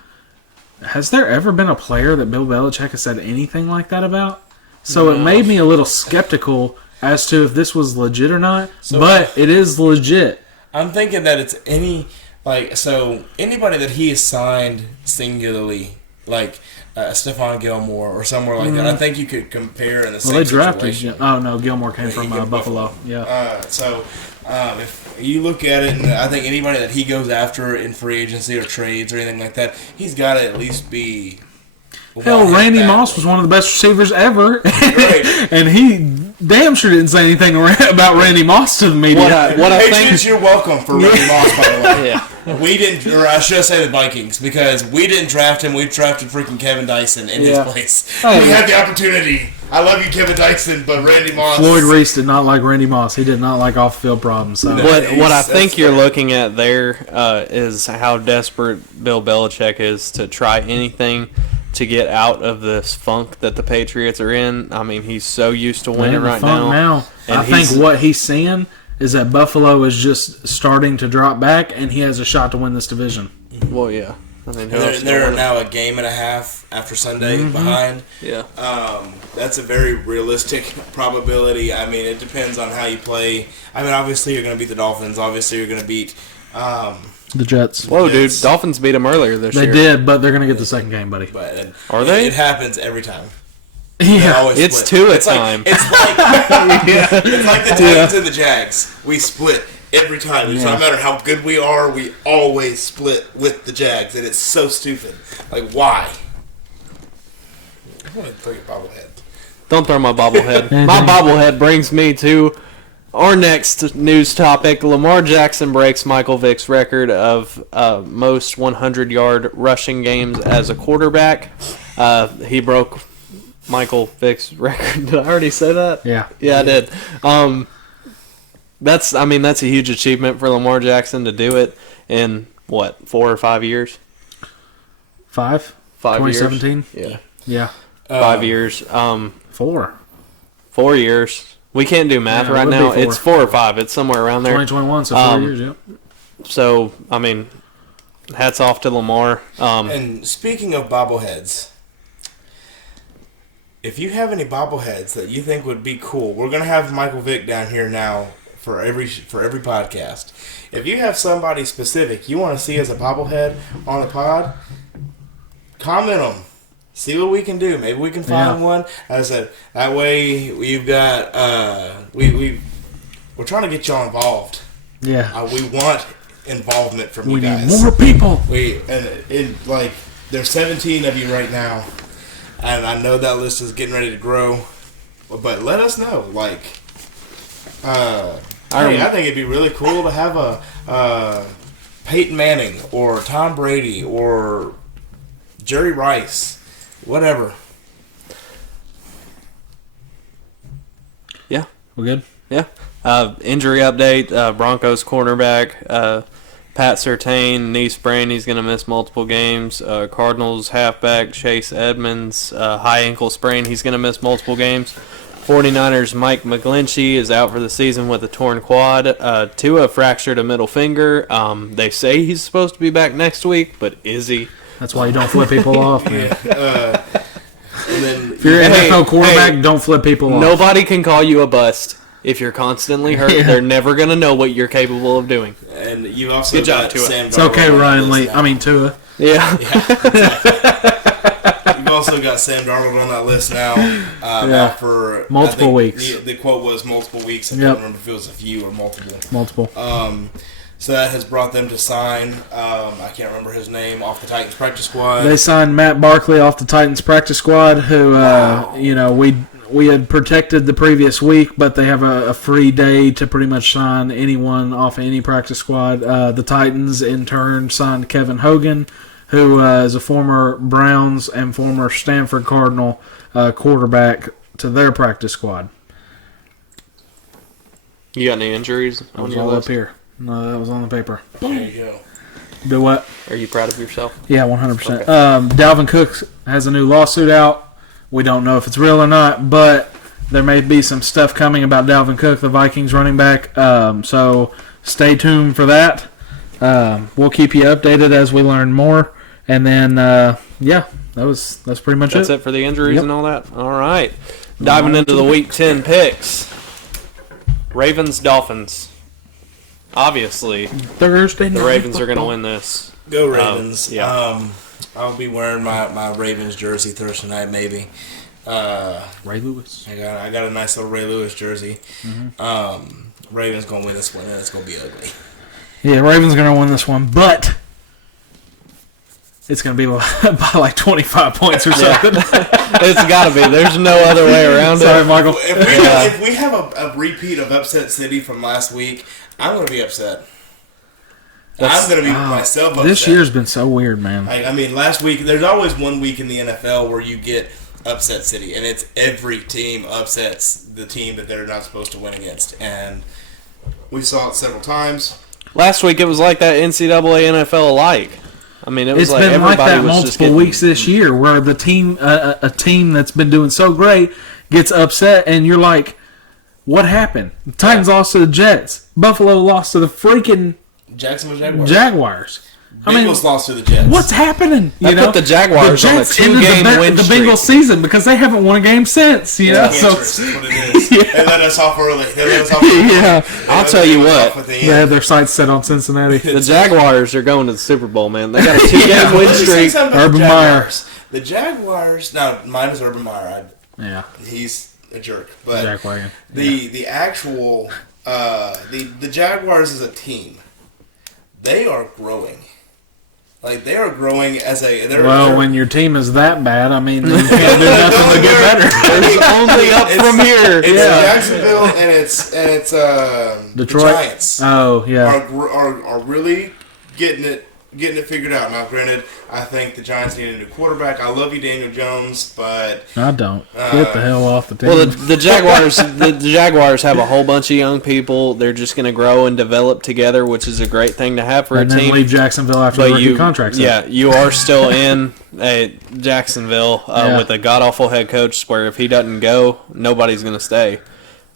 Has there ever been a player that Bill Belichick has said anything like that about? So it made me a little skeptical as to if this was legit or not, but it is legit. I'm thinking that it's anybody that he has signed singularly, like Stephon Gilmore or somewhere like that. I think you could compare in the same situation. Oh no, Gilmore came from Buffalo. Yeah. If you look at it, and I think anybody that he goes after in free agency or trades or anything like that, he's got to at least be. Hell, Randy Moss was one of the best receivers ever, and he damn sure didn't say anything about Randy Moss to the media. What I think, you're welcome for Randy Moss, by the way. Yeah. We didn't, or I should say the Vikings, because we didn't draft him. We drafted freaking Kevin Dyson in his place. We had the opportunity. I love you, Kevin Dyson, but Randy Moss. Floyd Reese did not like Randy Moss. He did not like off-field problems. So. What I think you're looking at there is how desperate Bill Belichick is to try anything to get out of this funk that the Patriots are in. I mean, he's so used to winning right now. And I think what he's seeing is that Buffalo is just starting to drop back, and he has a shot to win this division. Well, yeah. I mean, they're now a game and a half after Sunday behind. Yeah. That's a very realistic probability. I mean, it depends on how you play. I mean, obviously you're going to beat the Dolphins. Obviously you're going to beat the Jets. Whoa, dude! Dolphins beat them earlier this year. They did, but they're going to get the second game, buddy. But are they? It happens every time. Yeah, it's two at time. It's like the Titans and the Jags. We split every time. Yeah. No matter how good we are, we always split with the Jags, and it's so stupid. Like, why? I'm going to throw your bobblehead. Don't throw my bobblehead. My bobblehead brings me to our next news topic. Lamar Jackson breaks Michael Vick's record of most 100-yard rushing games as a quarterback. He broke Michael Vick's record. Did I already say that? Yeah. Yeah, I did. That's a huge achievement for Lamar Jackson to do it in, 4 or 5 years? 5? 5 years. 2017? Yeah. Yeah. 5 years. 4. 4 years. We can't do math right now. It's 4 or 5. It's somewhere around there. 2021, so 4 years, yep. So, I mean, hats off to Lamar. And speaking of bobbleheads, if you have any bobbleheads that you think would be cool, we're going to have Michael Vick down here now for every podcast. If you have somebody specific you want to see as a bobblehead on the pod, comment them. See what we can do. Maybe we can find one. As I said, that way we've got we're trying to get y'all involved. Yeah. We want involvement from you guys. We need more people. There's 17 of you right now, and I know that list is getting ready to grow. But let us know. I think it'd be really cool to have a Peyton Manning or Tom Brady or Jerry Rice. Whatever. Yeah. We're good? Yeah. Injury update. Broncos cornerback Pat Surtain, knee sprain. He's going to miss multiple games. Cardinals halfback Chase Edmonds, high ankle sprain. He's going to miss multiple games. 49ers Mike McGlinchey is out for the season with a torn quad. Tua fractured a middle finger. They say he's supposed to be back next week, but is he? That's why you don't flip people off, man. Then, if you're an NFL quarterback, don't flip people off. Nobody can call you a bust if you're constantly hurt. Yeah. They're never going to know what you're capable of doing. And you also got Sam Darnold. It's okay, Ryan Lee. Tua. Yeah. You've also got Sam Darnold on that list now. Out for multiple weeks. The quote was multiple weeks. I can't remember if it was a few or multiple. Multiple. So that has brought them to sign, I can't remember his name, off the Titans practice squad. They signed Matt Barkley off the Titans practice squad, who, we had protected the previous week, but they have a free day to pretty much sign anyone off any practice squad. The Titans, in turn, signed Kevin Hogan, who is a former Browns and former Stanford Cardinal quarterback, to their practice squad. You got any injuries on your list? Up here. No, that was on the paper. There you go. Do what? Are you proud of yourself? Yeah, 100%. Okay. Dalvin Cook has a new lawsuit out. We don't know if it's real or not, but there may be some stuff coming about Dalvin Cook, the Vikings running back. So stay tuned for that. We'll keep you updated as we learn more. And then, that's pretty much That's it for the injuries and all that? All right. Diving into the Week 10 picks. Ravens, Dolphins. Obviously, Thursday night the Ravens are going to football. win this. Go Ravens. Yeah. I'll be wearing my Ravens jersey Thursday night, maybe. Ray Lewis. I got a nice little Ray Lewis jersey. Ravens gonna win this one, and it's gonna be ugly. Yeah, Ravens going to win this one, but it's going to be by like 25 points or something. It's got to be. There's no other way around Sorry, it. Michael. If we have a repeat of Upset City from last week, I'm gonna be upset. I'm gonna be myself upset. This year's been so weird, man. I mean, last week, there's always one week in the NFL where you get Upset City, and it's every team upsets the team that they're not supposed to win against. And we saw it several times. Last week it was like that NCAA NFL alike. I mean, it was It's like been everybody like that was just multiple getting, weeks this year where the team, a team that's been doing so great gets upset, and you're like, what happened? The Titans lost to the Jets. Buffalo lost to the freaking Jacksonville Jaguars. I mean, Bengals lost to the Jets. what's happening? I put the Jaguars on a Jets ended 2-game win the streak. Bengals season because they haven't won a game since. You know, Cancerous is what it is. They let us off early. yeah, I'll tell you what. they have their sights set on Cincinnati. The Jaguars are going to the Super Bowl, man. They got a 2-game win streak. Urban Meyer. The Jaguars. Now, mine is Urban Meyer. Yeah, He's a jerk. But Jack Wagon. the actual the Jaguars as a team, they are growing. Like, they are growing as a... when your team is that bad, I mean, you can't do nothing to get better. There's only up from here. It's Jacksonville and it's Detroit. The Giants Oh, yeah. are really getting it figured out. Now, granted, I think the Giants need a new quarterback. I love you, Daniel Jones, but I don't. Get the hell off the team. Well, the Jaguars, the Jaguars have a whole bunch of young people. They're just going to grow and develop together, which is a great thing to have for and a then team. leave Jacksonville after the rookie contract's up. Yeah, you are still in Jacksonville with a god awful head coach. Where if he doesn't go, nobody's going to stay.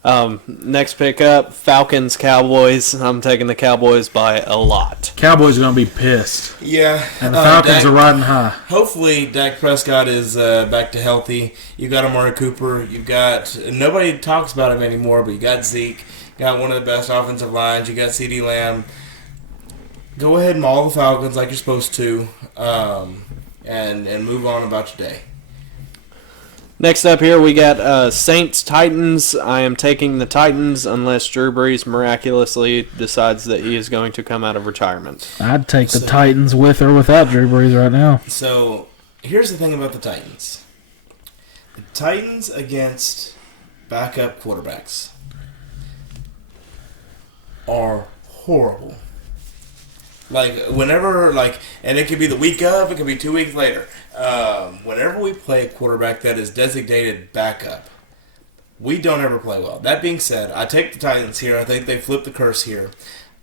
Next pick up, Falcons, Cowboys. I'm taking the Cowboys by a lot. Cowboys are going to be pissed. yeah. And the Falcons are riding high. Hopefully, Dak Prescott is back to healthy. You got Amari Cooper. You got nobody talks about him anymore, but you got Zeke. Got one of the best offensive lines. You got CeeDee Lamb. Go ahead and maul the Falcons like you're supposed to, and move on about your day. Next up here, we got Saints, Titans. I am taking the Titans unless Drew Brees miraculously decides that he is going to come out of retirement. I'd take the Titans with or without Drew Brees right now. So, here's the thing about the Titans. The Titans against backup quarterbacks are horrible. Like, whenever, and it could be the week of, it could be 2 weeks later. Whenever we play a quarterback that is designated backup, we don't ever play well. That being said, I take the Titans here. I think they flip the curse here.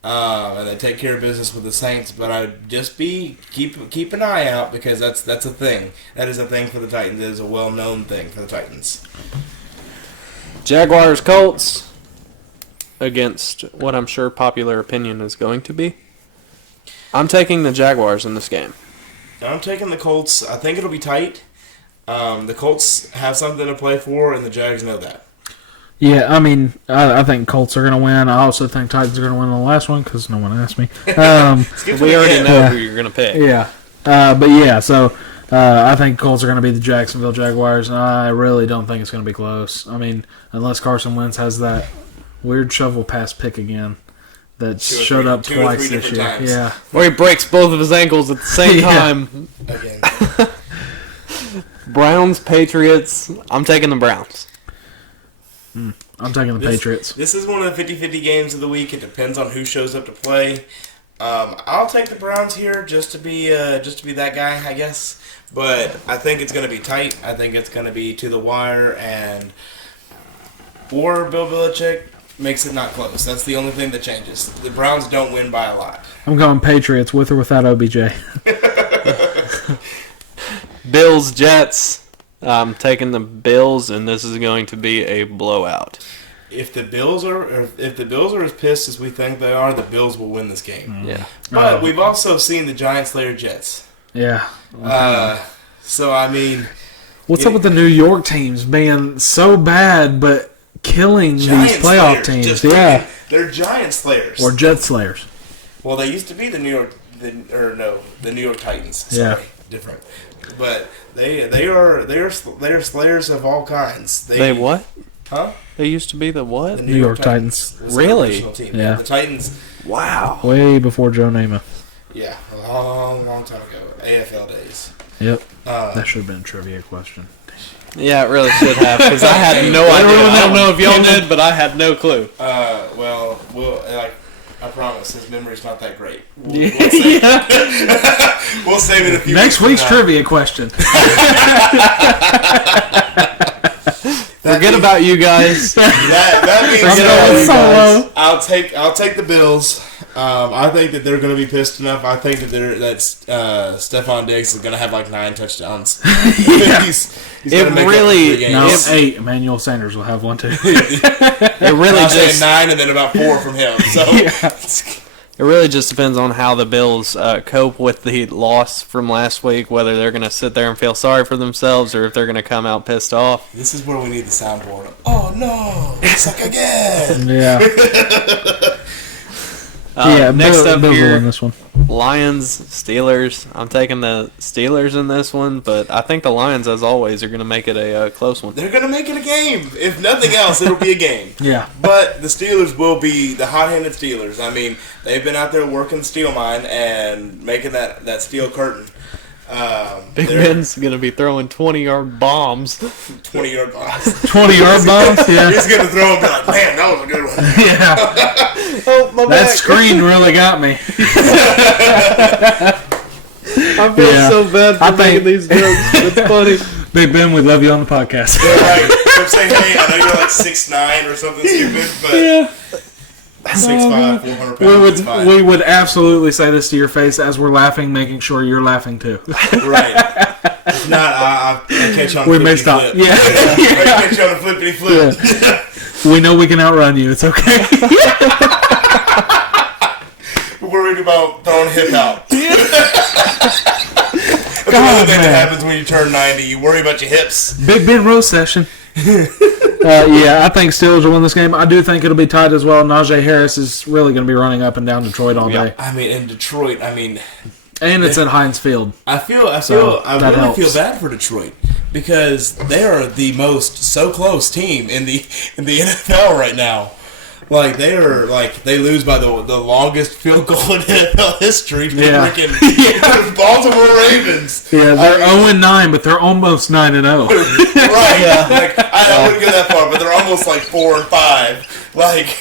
And they take care of business with the Saints, but I'd just keep an eye out because that's a thing. That is a thing for the Titans. It is a well-known thing for the Titans. Jaguars, Colts against what I'm sure popular opinion is going to be. I'm taking the Jaguars in this game. I'm taking the Colts. I think it'll be tight. The Colts have something to play for, and the Jags know that. Yeah, I mean, I think Colts are going to win. I also think Titans are going to win the last one because no one asked me. We already know who you're going to pick. Yeah. So I think Colts are going to be the Jacksonville Jaguars, and I really don't think it's going to be close. I mean, unless Carson Wentz has that weird shovel pass pick again that showed up twice this year. times. Yeah. Or he breaks both of his ankles at the same time. Again. Browns, Patriots. I'm taking the Browns. I'm taking the Patriots. This is one of the 50-50 games of the week. It depends on who shows up to play. I'll take the Browns here just to be that guy, I guess. But I think it's going to be tight. I think it's going to be to the wire, or Bill Belichick makes it not close. That's the only thing that changes. The Browns don't win by a lot. I'm going Patriots with or without OBJ. Bills, Jets. I'm taking the Bills, and this is going to be a blowout. If the Bills are as pissed as we think they are, the Bills will win this game. Yeah. But we've also seen the Giants slayer Jets. Yeah. So I mean, what's up with the New York teams being so bad, but killing these playoff teams? Yeah. They're Giant slayers. Or Jet slayers. Well, they used to be the New York Titans. Sorry, Yeah. different. But they are slayers of all kinds. They what? Huh? They used to be the what? The New York Titans. was their Really? original team. Yeah. The Titans. Wow. Way before Joe Namath. Yeah, a long time ago. AFL days. Yep. That should have been a trivia question. Yeah, it really should have, because I had no idea. I don't know if y'all did, but I had no clue. Well, I promise, his memory's not that great. We'll save it a few Next week's trivia question. Forget about you guys. That means I'll take the Bills. I think that they're going to be pissed enough. I think that Stephon Diggs is going to have like 9 touchdowns. He's It really, no, 8. Emmanuel Sanders will have one too. it really just 9 and then about 4 from him. So it really just depends on how the Bills cope with the loss from last week. Whether they're going to sit there and feel sorry for themselves, or if they're going to come out pissed off. this is where we need the soundboard. Oh no, suck again. Yeah. Next up Bills will here, win this one. Lions, Steelers. I'm taking the Steelers in this one, but I think the Lions, as always, are going to make it a close one. They're going to make it a game. If nothing else, it'll be a game. Yeah. But the Steelers will be the hot-handed Steelers. I mean, they've been out there working the steel mine and making that steel curtain. Big Ben's going to be throwing 20-yard bombs. 20-yard bombs. 20-yard bombs? Yeah. He's going to throw them and be like, man, that was a good one. Yeah. Oh, my That back. screen really got me. I feel so bad for making these jokes. It's funny. Big Ben, we love you on the podcast. Right. I'm saying, hey, I know you're like 6'9" or something stupid, but Yeah. 6'5", 400 pounds. We would absolutely say this to your face as we're laughing, making sure you're laughing too. Right. If not, I'll catch you on We the may flippity stop. flip. Yeah. I'll catch you on the flippity flip. We know we can outrun you. It's okay. We're worried about throwing hip out. That's another thing that happens when you turn 90. You worry about your hips. Big Ben roast session. Yeah, I think Steelers will win this game. I do think it'll be tight as well. Najee Harris is really going to be running up and down Detroit all day. I mean, in Detroit, And it's at Heinz Field. I really helps. feel bad for Detroit because they are the most so close team in the NFL right now. Like they lose by the longest field goal in NFL history to the freaking Baltimore Ravens. Yeah, they're 0-9, but they're almost 9-0. Right. Yeah. Like I wouldn't go that far, but they're almost like 4-5. Like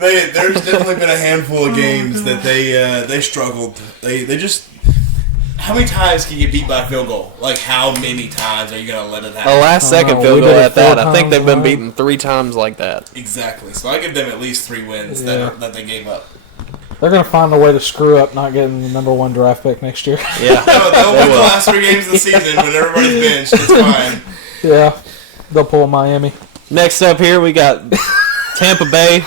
there's definitely been a handful of games that they struggled. They just. How many times can you beat by a field goal? Like, how many times are you going to let it happen? A last-second field goal at that. I think they've been beaten 3 times like that. Exactly. So I give them at least 3 wins that they gave up. They're going to find a way to screw up not getting the number 1 draft pick next year. Yeah. They'll win the last 3 games of the season when everybody's benched. It's fine. Yeah. They'll pull Miami. Next up here, we got Tampa Bay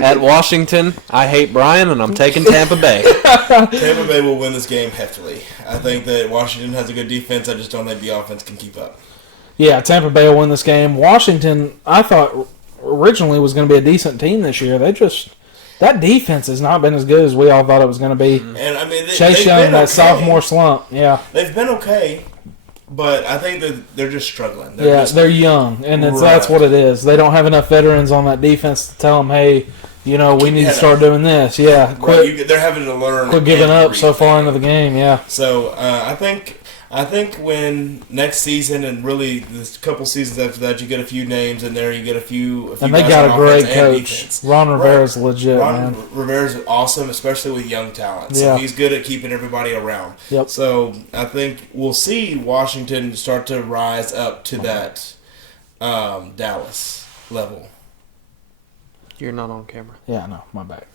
at Washington. I hate Brian, and I'm taking Tampa Bay. Tampa Bay will win this game heftily. I think that Washington has a good defense. I just don't think the offense can keep up. Yeah, Tampa Bay will win this game. Washington, I thought originally was going to be a decent team this year. That defense has not been as good as we all thought it was going to be. And I mean, Chase Young, that sophomore slump. Yeah, they've been okay, but I think that they're just struggling. They're young, and that's what it is. They don't have enough veterans on that defense to tell them, hey, we need to start doing this. Yeah, they're having to learn. Quit giving up so far into the game. Yeah. So I think when next season and really this couple seasons after that, you get a few names in there. You get a few and they got a great coach. Ron Rivera's legit. Ron man. Rivera's awesome, especially with young talent. So he's good at keeping everybody around. Yep. So I think we'll see Washington start to rise up to that Dallas level. You're not on camera. Yeah, no, my bad.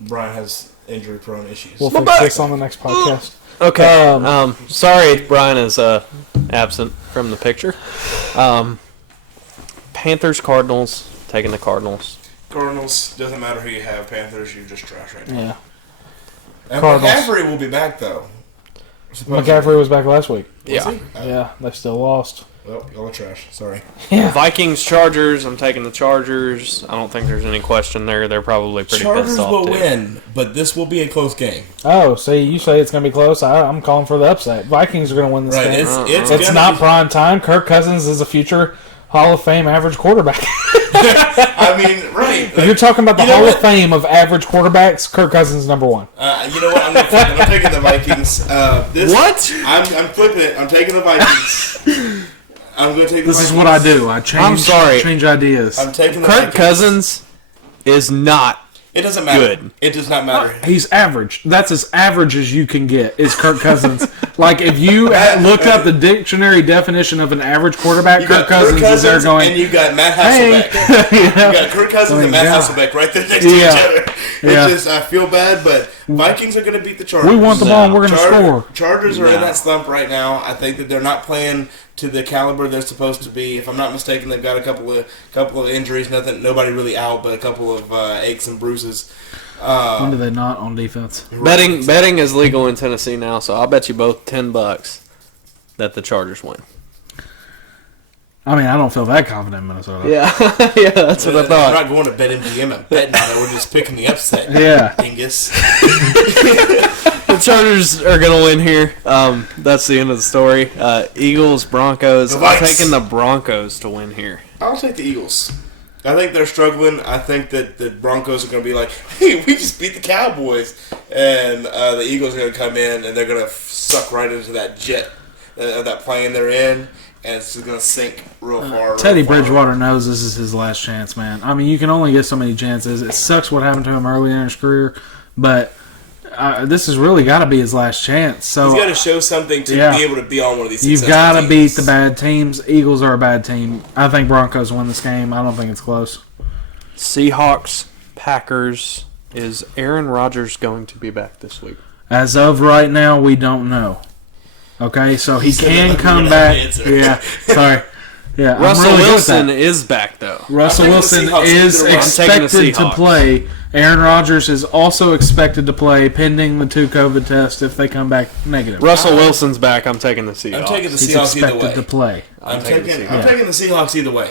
Brian has injury-prone issues. We'll fix this on the next podcast. Okay. Sorry, Brian is absent from the picture. Panthers, Cardinals. Taking the Cardinals. Cardinals, doesn't matter who you have. Panthers, you're just trash right now. Yeah. And Cardinals. McCaffrey will be back, though. McCaffrey was back last week. Was he? Yeah, they still lost. Well, y'all are trash. Sorry. Yeah. Vikings, Chargers. I'm taking the Chargers. I don't think there's any question there. They're probably pretty Chargers pissed off, will too. win, but this will be a close game. Oh, see, you say it's going to be close. I'm calling for the upset. Vikings are going to win this Right, game. it's It's gonna not be- prime time. Kirk Cousins is a future Hall of Fame average quarterback. I mean, right. If you're talking about the You know Hall what? of Fame of average quarterbacks, Kirk Cousins is number one. You know what? I'm taking the Vikings. What? I'm flipping it. I'm taking the Vikings. I'm going to take the This Vikings. is what I do. I change. I'm sorry. Change ideas. I'm taking the Kirk Vikings. Cousins is not. It doesn't matter. Good. It does not matter. He's average. That's as average as you can get. Is Kirk Cousins? Like if you looked up the dictionary definition of an average quarterback, You Kirk got Cousins is there going. and you got Matt Hey, Hasselbeck. you You know? got Kirk Cousins and Matt yeah. Hasselbeck right there next to Yeah. each other. Yeah. It's just, I feel bad, but Vikings are going to beat the Chargers. We want the ball and we're going to score. Chargers are in No. that slump right now. I think that they're not playing to the caliber they're supposed to be. If I'm not mistaken, they've got a couple of injuries. Nobody really out, but a couple of aches and bruises. When do they not on defense? Betting is legal in Tennessee now, so I'll bet you both $10 that the Chargers win. I mean, I don't feel that confident in Minnesota. Yeah, yeah, that's what I I'm thought. not going to BetMGM and betting on it. We're just picking the upset. Yeah. Dingus. The Chargers are going to win here. That's the end of the story. Eagles, Broncos. The I'm Vikes. taking the Broncos to win here. I'll take the Eagles. I think they're struggling. I think that the Broncos are going to be like, hey, we just beat the Cowboys. And the Eagles are going to come in, and they're going to suck right into that jet, that plane they're in, and it's just going to sink real far. Teddy real far. Bridgewater knows this is his last chance, man. I mean, you can only get so many chances. It sucks what happened to him early in his career, but this has really got to be his last chance. So He's got to show something to Yeah. be able to be on one of these you've successful got to teams. beat the bad teams. Eagles are a bad team. I think Broncos win this game. I don't think it's close. Seahawks, Packers. Is Aaron Rodgers going to be back this week? As of right now, we don't know. Okay, so he said can that come we back. have an answer. Yeah, sorry. Yeah, Russell I'm really good with Wilson that. is back, though. Russell I'm taking the Wilson Seahawks is either way. I'm taking the expected to Seahawks. play. Aaron Rodgers is also expected to play, pending the 2 COVID tests if they come back negative. Russell Wilson's back. I'm taking the Seahawks. I'm taking the He's Seahawks either expected way. to play. I'm taking the taking Seahawks. the Seahawks either way.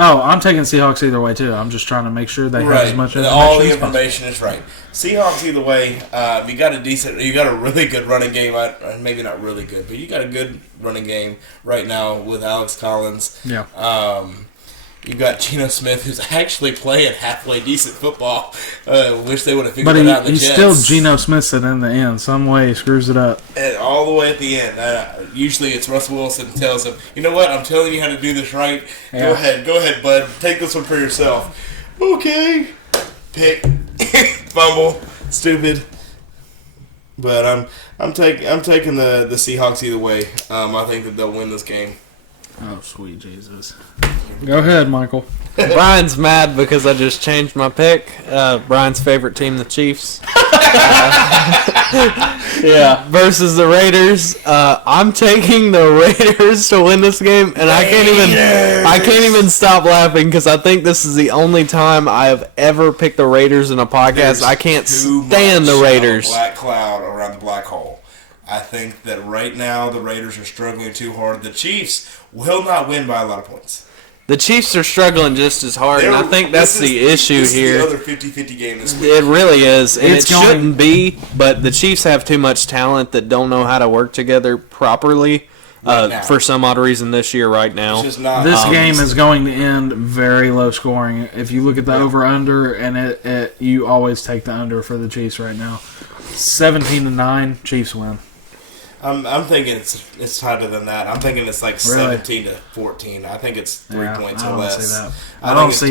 Oh, I'm taking Seahawks either way too. I'm just trying to make sure they have as much information All the as possible. information is right. Seahawks either way. You got a really good running game. Maybe not really good, but you got a good running game right now with Alex Collins. Yeah. You got Geno Smith, who's actually playing halfway decent football. Wish they would have figured But it out. In the he's Jets. still Geno Smith in the end. Some way he screws it up. And all the way at the end. Usually it's Russell Wilson tells him, you know what, I'm telling you how to do this right. Yeah. Go ahead, bud. Take this one for yourself. Okay. Pick. Fumble. Stupid. But I'm taking the Seahawks either way. I think that they'll win this game. Oh, sweet Jesus. Go ahead, Michael. Brian's mad because I just changed my pick. Brian's favorite team, the Chiefs. Yeah, versus the Raiders. I'm taking the Raiders to win this game, and I can't even stop laughing because I think this is the only time I have ever picked the Raiders in a podcast. I can't Too stand much the of a Raiders. black cloud around the black hole. I think that right now the Raiders are struggling too hard. The Chiefs will not win by a lot of points. The Chiefs are struggling just as hard, and I think that's the issue this here. Is the other 50-50 game this week. It really is, and It's it going- shouldn't be, but the Chiefs have too much talent that don't know how to work together properly Right now. for some odd reason this year right now. It's just not. This game is going to end very low scoring. If you look at the over/under, and you always take the under for the Chiefs right now. 17-9, Chiefs win. I'm thinking it's tighter than that. I'm thinking it's like Really? 17-14. I think it's 3 Yeah, points I or don't less. see that. I I think don't it's see.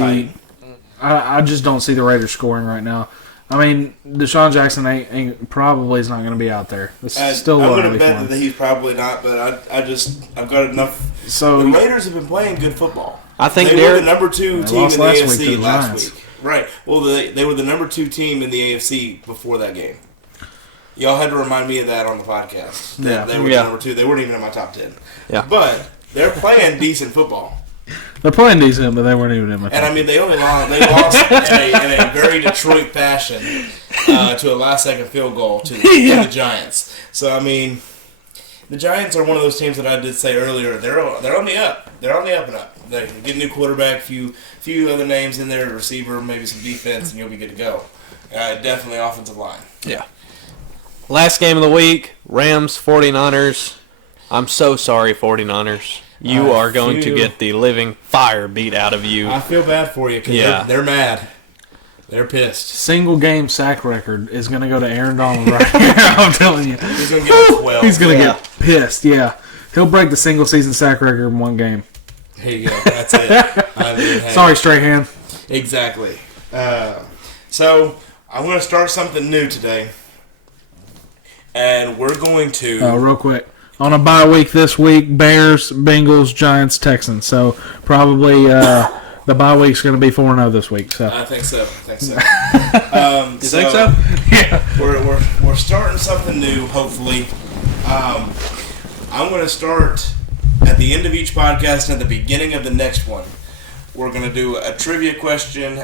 tight. I just don't see the Raiders scoring right now. I mean, Deshaun Jackson ain't probably is not going to be out there. It's still I'm early going to for bet him. that he's probably not, but I've got enough. So The Raiders have been playing good football. I think They were the Derek, number 2 They team lost in the last week to AFC the last Giants. week. Right. Well, they were the number 2 team in the AFC before that game. Y'all had to remind me of that on the podcast. Yeah. They were the number 2. They weren't even in my top 10. Yeah. But they're playing decent football. They're playing decent, but they weren't even in my And I mean, they lost in a very Detroit fashion to a last-second field goal to the Giants. So I mean, the Giants are one of those teams that I did say earlier. They're on the up. They're on the up and up. They get a new quarterback, few other names in there, a receiver, maybe some defense, and you'll be good to go. Definitely offensive line. Yeah. Last game of the week, Rams 49ers. I'm so sorry, 49ers. You are going to get the living fire beat out of you. I feel bad for you because they're mad. They're pissed. Single game sack record is going to go to Aaron Donald right here. I'm telling you. He's going to get 12. He's going to get pissed, yeah. He'll break the single season sack record in one game. Here you go. That's it. I mean, hey. Sorry, Strahan. Exactly. So, I'm going to start something new today. And we're going to... real quick. On a bye week this week, Bears, Bengals, Giants, Texans. So probably the bye week's going to be 4-0 this week. So I think so. You think so? Yeah. We're starting something new. Hopefully, I'm going to start at the end of each podcast and at the beginning of the next one. We're going to do a trivia question.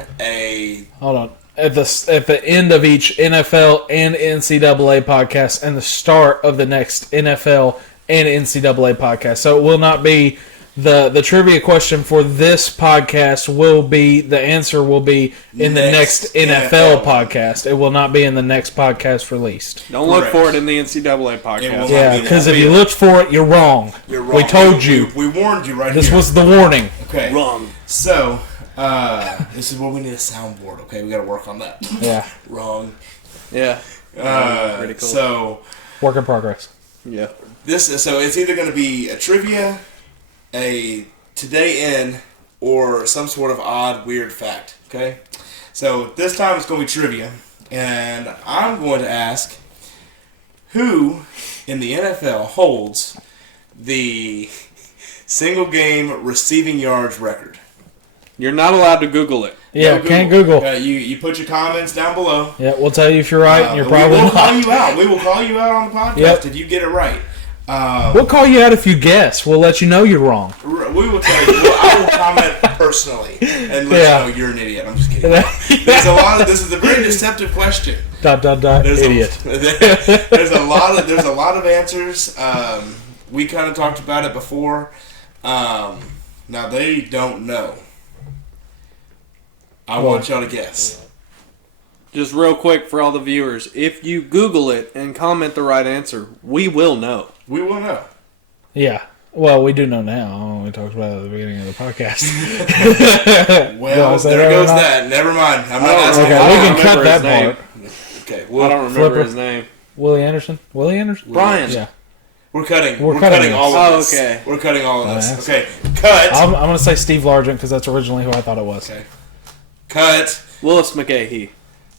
Hold on. At the end of each NFL and NCAA podcast and the start of the next NFL and NCAA podcast. So it will not be the trivia question for this podcast the answer will be in the next NFL podcast. It will not be in the next podcast released. Don't look for it in the NCAA podcast. Yeah, because if you looked for it, you're wrong. You're wrong. We told you. We warned you This was the warning. Okay. Wrong. So... this is where we need a soundboard, okay? We got to work on that. Yeah. Wrong. Yeah. Pretty cool. So, work in progress. Yeah. So it's either going to be a trivia, a today in, or some sort of odd, weird fact, okay? So this time it's going to be trivia, and I'm going to ask who in the NFL holds the single game receiving yards record. You're not allowed to Google it. Yeah, can't Google. You put your comments down below. Yeah, we'll tell you if you're right, and you're probably not. not. We will call you out on the podcast if you get it right. We'll call you out if you guess. We'll let you know you're wrong. We will tell you. I will comment personally and let you know you're an idiot. I'm just kidding. This is a very deceptive question. ... Idiot. There's a lot of answers. We kind of talked about it before. Now they don't know. I want y'all to guess. Just real quick for all the viewers, if you Google it and comment the right answer, we will know. We will know. Yeah. Well, we do know now. We talked about it at the beginning of the podcast. Well, there goes that. Never mind. I'm not asking. Okay, we can cut that part. Okay. I don't remember his name. Willie Anderson? Brian. Yeah. We're cutting all of this. Okay. We're cutting all of this. Okay. Cut. I'm going to say Steve Largent because that's originally who I thought it was. Okay. Cut. Willis McGahee.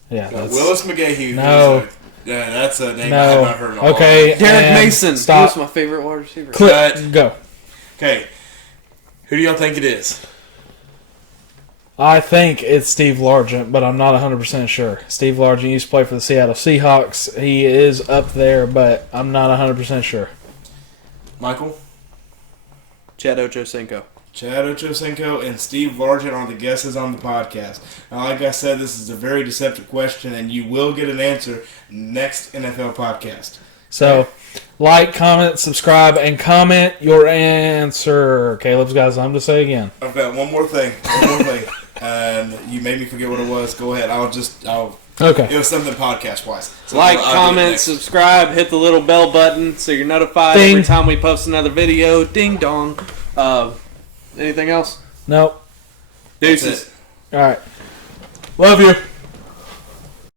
Yeah. Willis McGahee. No. That's a name I have not heard in a while. Okay. Derek Mason. Stop. He was my favorite wide receiver. Cut. Go. Okay. Who do y'all think it is? I think it's Steve Largent, but I'm not 100% sure. Steve Largent used to play for the Seattle Seahawks. He is up there, but I'm not 100% sure. Michael? Chad Ochocinco. Chad Ochocinco and Steve Largent are the guesses on the podcast. Now, like I said, this is a very deceptive question, and you will get an answer next NFL podcast. So, like, comment, subscribe, and comment your answer. Caleb's got something to say again. I've got one more thing. And you made me forget what it was. Go ahead. Okay. It was something podcast-wise. So Like, I'll comment, subscribe, hit the little bell button so you're notified Ding. every time we post another video. Ding dong. Anything else? Nope. Deuces. All right. Love you.